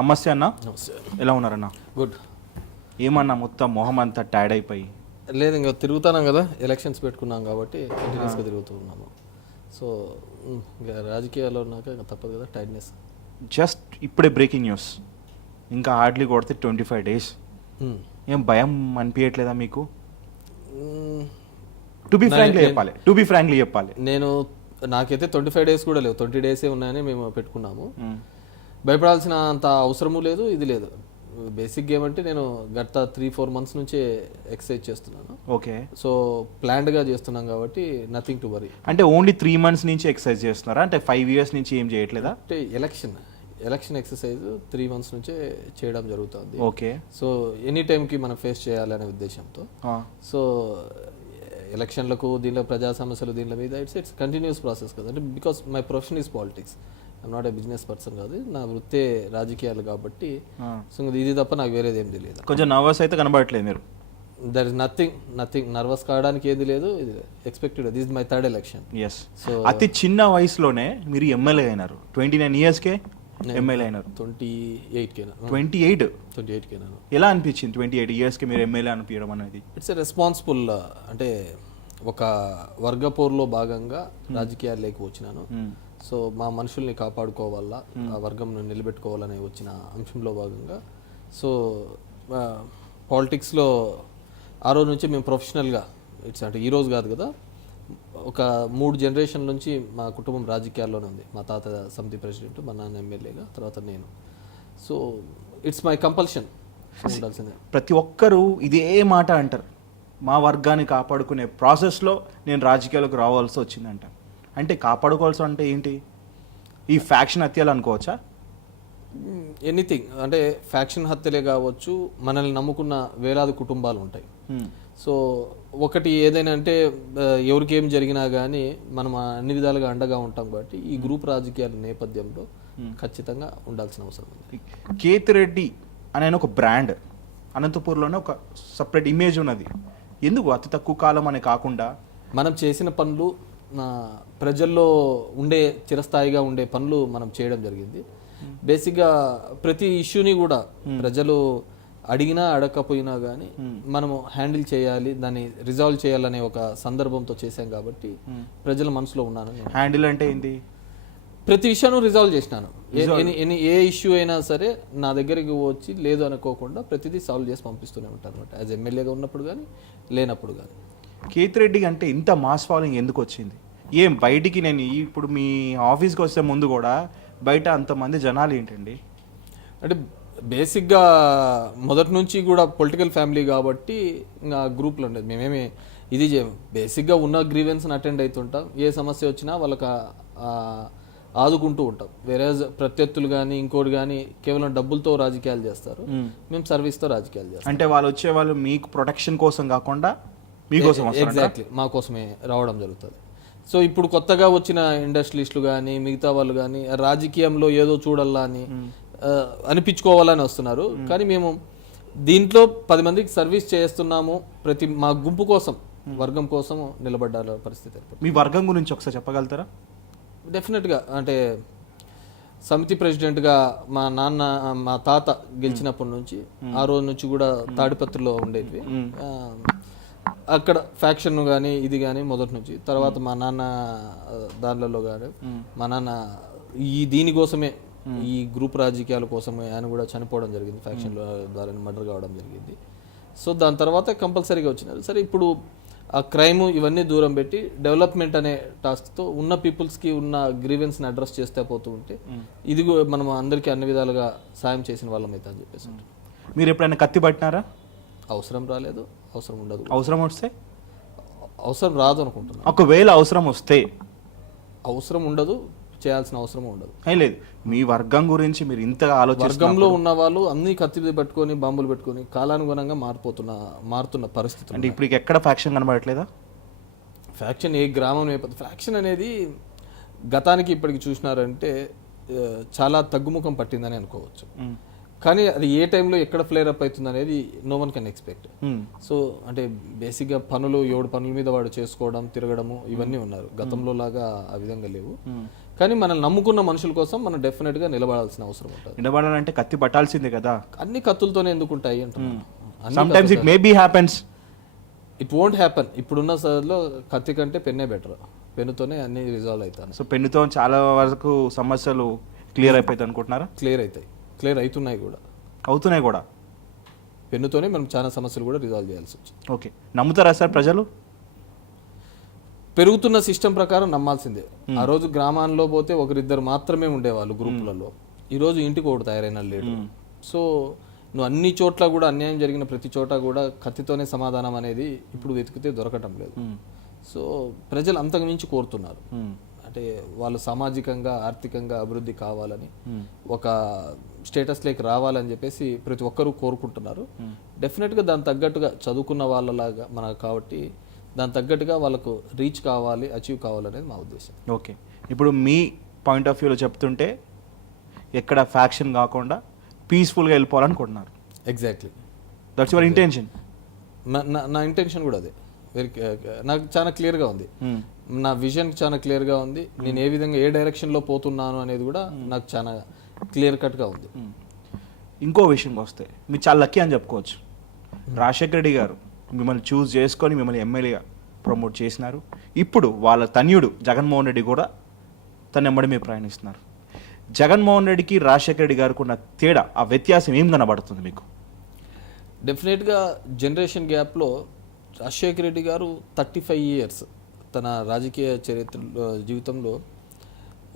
నమస్తే అన్న. నమస్తే. ఎలా ఉన్నారన్న? గుడ్. ఏమన్నా మొత్తం మొహం అంతా టైర్డ్ అయిపోయి? లేదు, ఇంకా తిరుగుతున్నాం కదా, ఎలక్షన్స్ పెట్టుకున్నాం కాబట్టి కంటిన్యూస్గా తిరుగుతూ ఉన్నాము. సో ఇంకా రాజకీయాల్లో ఉన్నాక ఇంకా తప్పదు కదా, టైర్డ్నెస్. జస్ట్ ఇప్పుడే బ్రేకింగ్ న్యూస్, ఇంకా హార్డ్లీ కొడితే 25 days. ఏం భయం అనిపించట్లేదా మీకు? టు బి ఫ్రాంక్లీ చెప్పాలి, నాకైతే 25 days కూడా లేవు, 20 days ఉన్నాయని మేము పెట్టుకున్నాము. భయపడాల్సిన అంత అవసరము లేదు, ఇది లేదు. బేసిక్గా ఏమంటే నేను గత 3-4 months నుంచే ఎక్సర్సైజ్ చేస్తున్నాను. ఓకే. సో ప్లాన్డ్గా చేస్తున్నాం కాబట్టి నథింగ్ టు వరీ. అంటే ఓన్లీ 3 months నుంచి ఎక్సర్సైజ్ చేస్తున్నారా? అంటే 5 years నుంచి ఏం చేయట్లేదా? అంటే ఎలక్షన్ ఎక్సర్సైజ్ 3 months నుంచే చేయడం జరుగుతుంది. ఓకే. సో ఎనీ టైంకి మనం ఫేస్ చేయాలనే ఉద్దేశంతో. సో ఎలక్షన్లకు, దీనిలో ప్రజా సమస్యలు, దీనిలో మీద ఇట్స్ కంటిన్యూస్ ప్రాసెస్ కదా. అంటే because my profession is politics, I'm not a business person కాదు, నా వృత్తే రాజకీయాలు కాబట్టి. సో ఇది తప్ప నాకు వేరేది ఏం తెలియదు. కొంచెం నర్వస్ అయితే కనబడట్లేదు మీరు? దర్ ఇస్ నథింగ్ నర్వస్ కావడానికి ఏది లేదు. ఇది expected. This is my third election. So అతి చిన్న వయసులోనే మీరు ఎమ్మెల్యే అయినారు. 29 yearsకే ఎమ్మెల్యే అయినారు. 28 ఎలా అనిపించింది 28 yearsకి మీరు ఎమ్మెల్యే అనిపించడం అనేది? It's a responsible. అంటే ఒక వర్గపోరులో భాగంగా రాజకీయాల్లోకి వచ్చినాను. సో మా మనుషుల్ని కాపాడుకోవాలా, ఆ వర్గంను నిలబెట్టుకోవాలని వచ్చిన అంశంలో భాగంగా. సో పాలిటిక్స్లో ఆ రోజు నుంచి మేము ప్రొఫెషనల్గా, ఇట్స్ అంటే ఈ రోజు కాదు కదా, ఒక 3 generations నుంచి మా కుటుంబం రాజకీయాల్లోనే ఉంది. మా తాత సమితి ప్రెసిడెంట్, మా నాన్న ఎమ్మెల్యేగా, తర్వాత నేను. సో ఇట్స్ మై కంపల్షన్ ఉండాల్సిందే. ప్రతి ఒక్కరూ ఇదే మాట అంటారు, మా వర్గాన్ని కాపాడుకునే ప్రాసెస్లో నేను రాజకీయాలకు రావాల్సి వచ్చిందంట. అంటే కాపాడుకోవాల్సి అంటే ఏంటి? ఈ ఫ్యాక్షన్ హత్యలు అనుకోవచ్చా? ఎనీథింగ్. అంటే ఫ్యాక్షన్ హత్యలే కావచ్చు, మనల్ని నమ్ముకున్న వేలాది కుటుంబాలు ఉంటాయి. సో ఒకటి ఏదైనా అంటే ఎవరికి ఏం జరిగినా కానీ మనం అన్ని విధాలుగా అండగా ఉంటాం కాబట్టి ఈ గ్రూప్ రాజకీయాల నేపథ్యంలో ఖచ్చితంగా ఉండాల్సిన అవసరం ఉంది. కేతిరెడ్డి అనే ఒక బ్రాండ్ అనంతపూర్లోనే ఒక సపరేట్ ఇమేజ్ ఉన్నది. ఎందుకు అతి తక్కువ కాలం అనే కాకుండా మనం చేసిన పనులు, ప్రజల్లో ఉండే చిరస్థాయిగా ఉండే పనులు మనం చేయడం జరిగింది. బేసిక్గా ప్రతి ఇష్యూని కూడా ప్రజలు అడిగినా అడగకపోయినా కానీ మనము హ్యాండిల్ చేయాలి, దాన్ని రిజాల్వ్ చేయాలనే ఒక సందర్భంతో చేశాం కాబట్టి ప్రజల మనసులో ఉన్నాను. హ్యాండిల్ అంటే ఏంటి? ప్రతి విషయాన్ని రిజాల్వ్ చేసినాను. ఏ ఇష్యూ అయినా సరే నా దగ్గరికి వచ్చి లేదు అనుకోకుండా ప్రతిదీ సాల్వ్ చేసి పంపిస్తూనే ఉంటాను అనమాట, యాజ్ ఎమ్మెల్యేగా ఉన్నప్పుడు కానీ లేనప్పుడు కానీ. కేతిరెడ్డి అంటే ఇంత మాస్ ఫాలోయింగ్ ఎందుకు వచ్చింది? ఏం బయటికి నేను ఇప్పుడు మీ ఆఫీస్కి వస్తే ముందు కూడా బయట అంతమంది జనాలు ఏంటండి? అంటే బేసిక్గా మొదటి నుంచి కూడా పొలిటికల్ ఫ్యామిలీ కాబట్టి ఇంకా గ్రూప్లో ఉండేది. మేమేమి ఇది చేయము. బేసిక్గా ఉన్న గ్రీవెన్స్ని అటెండ్ అవుతుంటాం, ఏ సమస్య వచ్చినా వాళ్ళకి ఆదుకుంటూ ఉంటాం. వేరే ప్రత్యర్థులు కానీ ఇంకోటి కానీ కేవలం డబ్బులతో రాజకీయాలు చేస్తారు, మేము సర్వీస్తో రాజకీయాలు చేస్తాం. అంటే వాళ్ళు వచ్చే వాళ్ళు మీకు ప్రొటెక్షన్ కోసం కాకుండా మీకోసం? ఎగ్జాక్ట్లీ, మా కోసమే రావడం జరుగుతుంది. సో ఇప్పుడు కొత్తగా వచ్చిన ఇండస్ట్రియలిస్టులు కానీ మిగతా వాళ్ళు కానీ రాజకీయంలో ఏదో చూడాలా అని అనిపించుకోవాలని వస్తున్నారు. కానీ మేము దీంట్లో 10 మందికి సర్వీస్ చేస్తున్నాము, ప్రతి మా గుంపు కోసం, వర్గం కోసం నిలబడ్డాల పరిస్థితి. మీ వర్గం గురించి ఒకసారి చెప్పగలుగుతారా? డెఫినెట్గా. అంటే సమితి ప్రెసిడెంట్గా మా తాత గెలిచినప్పటి నుంచి ఆ రోజు నుంచి కూడా తాడిపత్రిలో ఉండేవి. అక్కడ ఫ్యాక్షన్ కానీ ఇది కానీ మొదటి నుంచి, తర్వాత మా నాన్న దానిలలో కానీ మా నాన్న దీనికోసమే, ఈ గ్రూప్ రాజకీయాల కోసమే ఆయన కూడా చనిపోవడం జరిగింది, ఫ్యాక్షన్ల ద్వారా మర్డర్ కావడం జరిగింది. సో దాని తర్వాత కంపల్సరీగా వచ్చినారు. సరే ఇప్పుడు ఆ క్రైమ్ ఇవన్నీ దూరం పెట్టి డెవలప్మెంట్ అనే టాస్క్తో ఉన్న పీపుల్స్కి ఉన్న గ్రీవెన్స్ని అడ్రస్ చేస్తే పోతూ ఉంటే ఇది మనం అందరికీ అన్ని విధాలుగా సాయం చేసిన వాళ్ళం అయితే అని చెప్పేసి. మీరు ఎప్పుడైనా కత్తి పట్టినారా? అవసరం రాలేదు, అవసరం ఉండదు. అవసరం వస్తే? అవసరం రాదు అనుకుంటున్నాను. ఒకవేళ అవసరం వస్తే? అవసరం ఉండదు, చేయాల్సిన అవసరం ఉండదు. లేదు, మీ వర్గం గురించి మీరు ఇంతగా వర్గంలో ఉన్న వాళ్ళు అన్ని కత్తి పెట్టుకొని బాంబులు పెట్టుకొని కాలానుగుణంగా మారుతున్న పరిస్థితి. అంటే ఇప్పుడు ఎక్కడ ఫ్యాక్షన్ కనబడట్లేదా? ఫ్యాక్షన్ ఏ గ్రామం నేపథ్యం, ఫ్యాక్షన్ అనేది గతానికి ఇప్పటికి చూసినారంటే చాలా తగ్గుముఖం పట్టిందని అనుకోవచ్చు. కానీ అది ఏ టైంలో ఎక్కడ ఫ్లేర్ అప్ అవుతుంది అనేది no one can expect. So అంటే బేసిక్గా పనులు 7 పనుల మీద వాడు చేసుకోవడం, తిరగడము ఇవన్నీ ఉన్నారు. గతంలో లాగా ఆ విధంగా లేవు. కానీ మనల్ని నమ్ముకున్న మనుషుల కోసం మనం డెఫినెట్గా నిలబడాల్సిన అవసరం ఉంటుంది. నిలబడాలంటే కత్తి పట్టాల్సిందే కదా. అన్ని కత్తులతోనే ఎందుకు ఉంటాయి అంటున్నాను. Sometimes it may be happens. It won't happen. ఇప్పుడున్న సర్లో కత్తి కంటే పెన్నే బెటర్. పెన్నుతోనే అన్ని రిజాల్వ్ అవుతాను. సో పెన్నుతో చాలా వరకు సమస్యలు క్లియర్ అయిపోతాయి అనుకుంటున్నారా? క్లియర్ అవుతాయి, క్లియర్ అవుతున్నాయి కూడా, అవుతున్నాయి కూడా. పెన్నుతోనే మనం చాలా సమస్యలు కూడా రిజాల్వ్ చేయాల్సి వచ్చింది. ఓకే, నమ్ముతారా సార్ ప్రజలు? పెరుగుతున్న సిస్టమ్ ప్రకారం నమ్మాల్సిందే. ఆ రోజు గ్రామాల్లో పోతే ఒకరిద్దరు మాత్రమే ఉండేవాళ్ళు గ్రూపులలో. ఈరోజు ఇంటికి ఒకటి తయారైన లేడు. సో నువ్వు అన్ని చోట్ల కూడా అన్యాయం జరిగిన ప్రతి చోట కూడా కత్తితోనే సమాధానం అనేది ఇప్పుడు వెతికితే దొరకటం లేదు. సో ప్రజలు అంతకు మించి కోరుతున్నారు. అంటే వాళ్ళు సామాజికంగా ఆర్థికంగా అభివృద్ధి కావాలని, ఒక స్టేటస్లోకి రావాలని చెప్పేసి ప్రతి ఒక్కరూ కోరుకుంటున్నారు. డెఫినెట్గా దాని తగ్గట్టుగా చదువుకున్న వాళ్ళలాగా మనకు కాబట్టి దాని తగ్గట్టుగా వాళ్ళకు రీచ్ కావాలి, అచీవ్ కావాలనేది మా ఉద్దేశం. ఓకే, ఇప్పుడు మీ పాయింట్ ఆఫ్ వ్యూలో చెప్తుంటే ఎక్కడ ఫ్యాక్షన్ కాకుండా పీస్ఫుల్గా వెళ్ళిపోవాలనుకుంటున్నారు. Exactly, that's your intention. నా ఇంటెన్షన్ కూడా అదే. నాకు చాలా క్లియర్గా ఉంది, నా విజన్ చాలా క్లియర్గా ఉంది. నేను ఏ విధంగా ఏ డైరెక్షన్లో పోతున్నాను అనేది కూడా నాకు చాలా క్లియర్ కట్గా ఉంది. ఇంకో విషయంకి వస్తే మీరు చాలా లక్కీ అని చెప్పుకోవచ్చు. రాజశేఖర రెడ్డి గారు మిమ్మల్ని చూస్ చేసుకొని మిమ్మల్ని ఎమ్మెల్యేగా ప్రమోట్ చేసినారు. ఇప్పుడు వాళ్ళ తనయుడు జగన్మోహన్ రెడ్డి కూడా తన ఎమ్మడి మీరు ప్రయాణిస్తున్నారు. జగన్మోహన్ రెడ్డికి రాజశేఖర రెడ్డి గారికి ఉన్న తేడా, ఆ వ్యత్యాసం ఏం కనబడుతుంది మీకు? డెఫినెట్గా జనరేషన్ గ్యాప్లో రాజశేఖర రెడ్డి గారు 35 ఇయర్స్ తన రాజకీయ చరిత్రలో జీవితంలో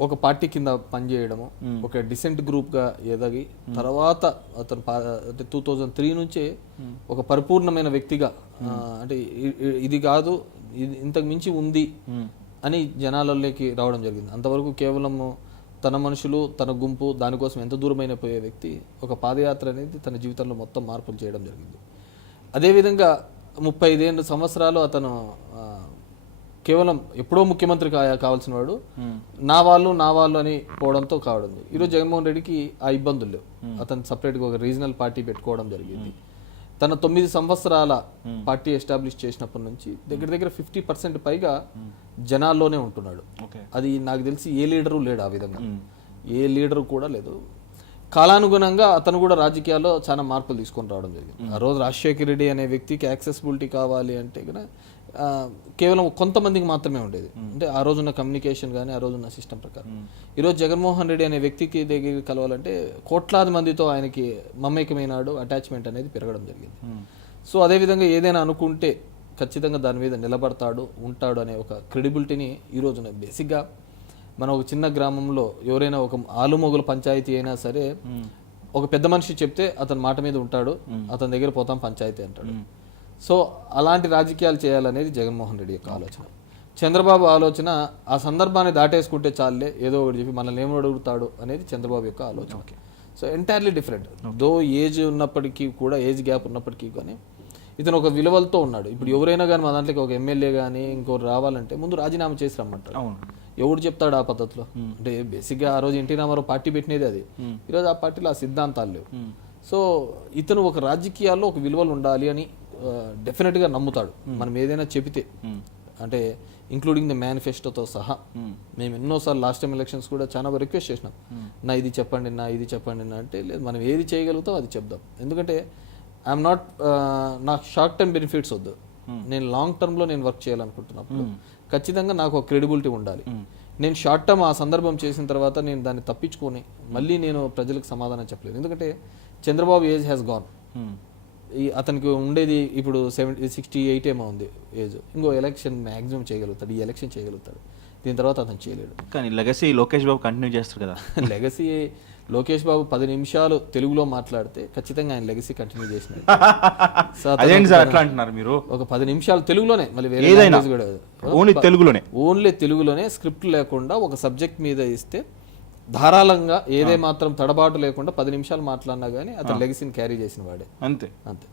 ఒక పార్టీ కింద పనిచేయడము, ఒక డిసెంట్ గ్రూప్గా ఎదగి తర్వాత అతను అంటే 2003 నుంచే ఒక పరిపూర్ణమైన వ్యక్తిగా, అంటే ఇది కాదు ఇది ఇంతకు మించి ఉంది అని జనాలలోకి రావడం జరిగింది. అంతవరకు కేవలం తన మనుషులు, తన గుంపు, దానికోసం ఎంత దూరమైన పోయే వ్యక్తి ఒక పాదయాత్ర అనేది తన జీవితంలో మొత్తం మార్పులు చేయడం జరిగింది. అదేవిధంగా 35 సంవత్సరాలు అతను కేవలం ఎప్పుడో ముఖ్యమంత్రి కావాల్సిన వాడు నా వాళ్ళు అని పోవడంతో కావడం. ఈరోజు జగన్మోహన్ రెడ్డికి ఆ ఇబ్బందులు లేవు. అతను సపరేట్గా ఒక రీజనల్ పార్టీ పెట్టుకోవడం జరిగింది. తన 9 సంవత్సరాల పార్టీ ఎస్టాబ్లిష్ చేసినప్పటి నుంచి దగ్గర 50% పైగా జనాల్లోనే ఉంటున్నాడు. అది నాకు తెలిసి ఏ లీడరు లేడు ఆ విధంగా, ఏ లీడరు కూడా లేదు. కాలానుగుణంగా అతను కూడా రాజకీయాల్లో చాలా మార్పులు తీసుకొని రావడం జరిగింది. ఆ రోజు రాజశేఖర రెడ్డి అనే వ్యక్తికి యాక్సెసిబిలిటీ కావాలి అంటే కేవలం కొంతమందికి మాత్రమే ఉండేది. అంటే ఆ రోజున్న కమ్యూనికేషన్ కానీ ఆ రోజున్న సిస్టమ్ ప్రకారం. ఈరోజు జగన్మోహన్ రెడ్డి అనే వ్యక్తికి దగ్గర కలవాలంటే కోట్లాది మందితో ఆయనకి మమేకమైనాడు, అటాచ్మెంట్ అనేది పెరగడం జరిగింది. సో అదేవిధంగా ఏదైనా అనుకుంటే ఖచ్చితంగా దాని మీద నిలబడతాడు, ఉంటాడు అనే ఒక క్రెడిబిలిటీని ఈరోజున బేసిక్గా మన ఒక చిన్న గ్రామంలో ఎవరైనా ఒక ఆలుమొగుల పంచాయతీ అయినా సరే ఒక పెద్ద మనిషి చెప్తే అతని మాట మీద ఉంటాడు, అతని దగ్గర పోతాం పంచాయతీ అంటాడు. సో అలాంటి రాజకీయాలు చేయాలనేది జగన్మోహన్ రెడ్డి యొక్క ఆలోచన. చంద్రబాబు ఆలోచన ఆ సందర్భాన్ని దాటేసుకుంటే చాలే, ఏదో ఒకటి చెప్పి మనల్ని ఏం అడుగుతాడు అనేది చంద్రబాబు యొక్క ఆలోచన. So entirely different. Though age ఉన్నప్పటికీ కూడా, ఏజ్ గ్యాప్ ఉన్నప్పటికీ కానీ ఇతను ఒక విలువలతో ఉన్నాడు. ఇప్పుడు ఎవరైనా కానీ మా దాంట్లోకి ఒక ఎమ్మెల్యే కానీ ఇంకోటి రావాలంటే ముందు రాజీనామా చేసి రమ్మంటాడు. ఎవడు చెప్తాడు ఆ పద్ధతిలో? అంటే బేసిక్గా ఆ రోజు ఎన్టీ రామారావు పార్టీ పెట్టినది అది. ఈరోజు ఆ పార్టీలో ఆ సిద్ధాంతాలు లేవు. సో ఇతను ఒక రాజకీయాల్లో ఒక విలువలు ఉండాలి అని డెఫినెట్గా నమ్ముతాడు. మనం ఏదైనా చెబితే, అంటే ఇంక్లూడింగ్ ద మేనిఫెస్టోతో సహా. మేము ఎన్నోసార్లు లాస్ట్ టైం ఎలక్షన్స్ కూడా చాలా రిక్వెస్ట్ చేసినాం, నా ఇది చెప్పండి నా అంటే లేదు, మనం ఏది చేయగలుగుతాం అది చెప్దాం. ఎందుకంటే ఐఎమ్ నాట్, నాకు షార్ట్ టర్మ్ బెనిఫిట్స్ వద్దు, నేను లాంగ్ టర్మ్లో నేను వర్క్ చేయాలనుకుంటున్నప్పుడు ఖచ్చితంగా నాకు ఒక క్రెడిబిలిటీ ఉండాలి. నేను షార్ట్ టర్మ్ ఆ సందర్భం చేసిన తర్వాత నేను దాన్ని తప్పించుకొని మళ్ళీ నేను ప్రజలకు సమాధానం చెప్పలేదు. ఎందుకంటే చంద్రబాబు ఏజ్ హ్యాస్ గాన్. అతనికి ఉండేది ఇప్పుడు 68 ఏమో ఉంది ఏజ్. ఇంకో ఎలక్షన్ మ్యాక్సిమం చేయగలుగుతాడు, ఈ ఎలక్షన్ చేయగలుగుతాడు, దీని తర్వాత అతను చేయలేడు. కానీ లెగసీ లోకేష్ బాబు కంటిన్యూ చేస్తారు కదా. లెగసీ లోకేష్ బాబు 10 నిమిషాలు తెలుగులో మాట్లాడితే ఖచ్చితంగా ఆయన లెగసీ కంటిన్యూ చేసినాడు. ఒక 10 నిమిషాలు తెలుగులోనే, మళ్ళీ ఓన్లీ తెలుగులోనే స్క్రిప్ట్ లేకుండా ఒక సబ్జెక్ట్ మీద ఇస్తే ధారాళంగా ఏదే మాత్రం తడబాటు లేకుండా 10 నిమిషాలు మాట్లాడినా కానీ అతను లెగసీని క్యారీ చేసిన వాడే. అంతే అంతే.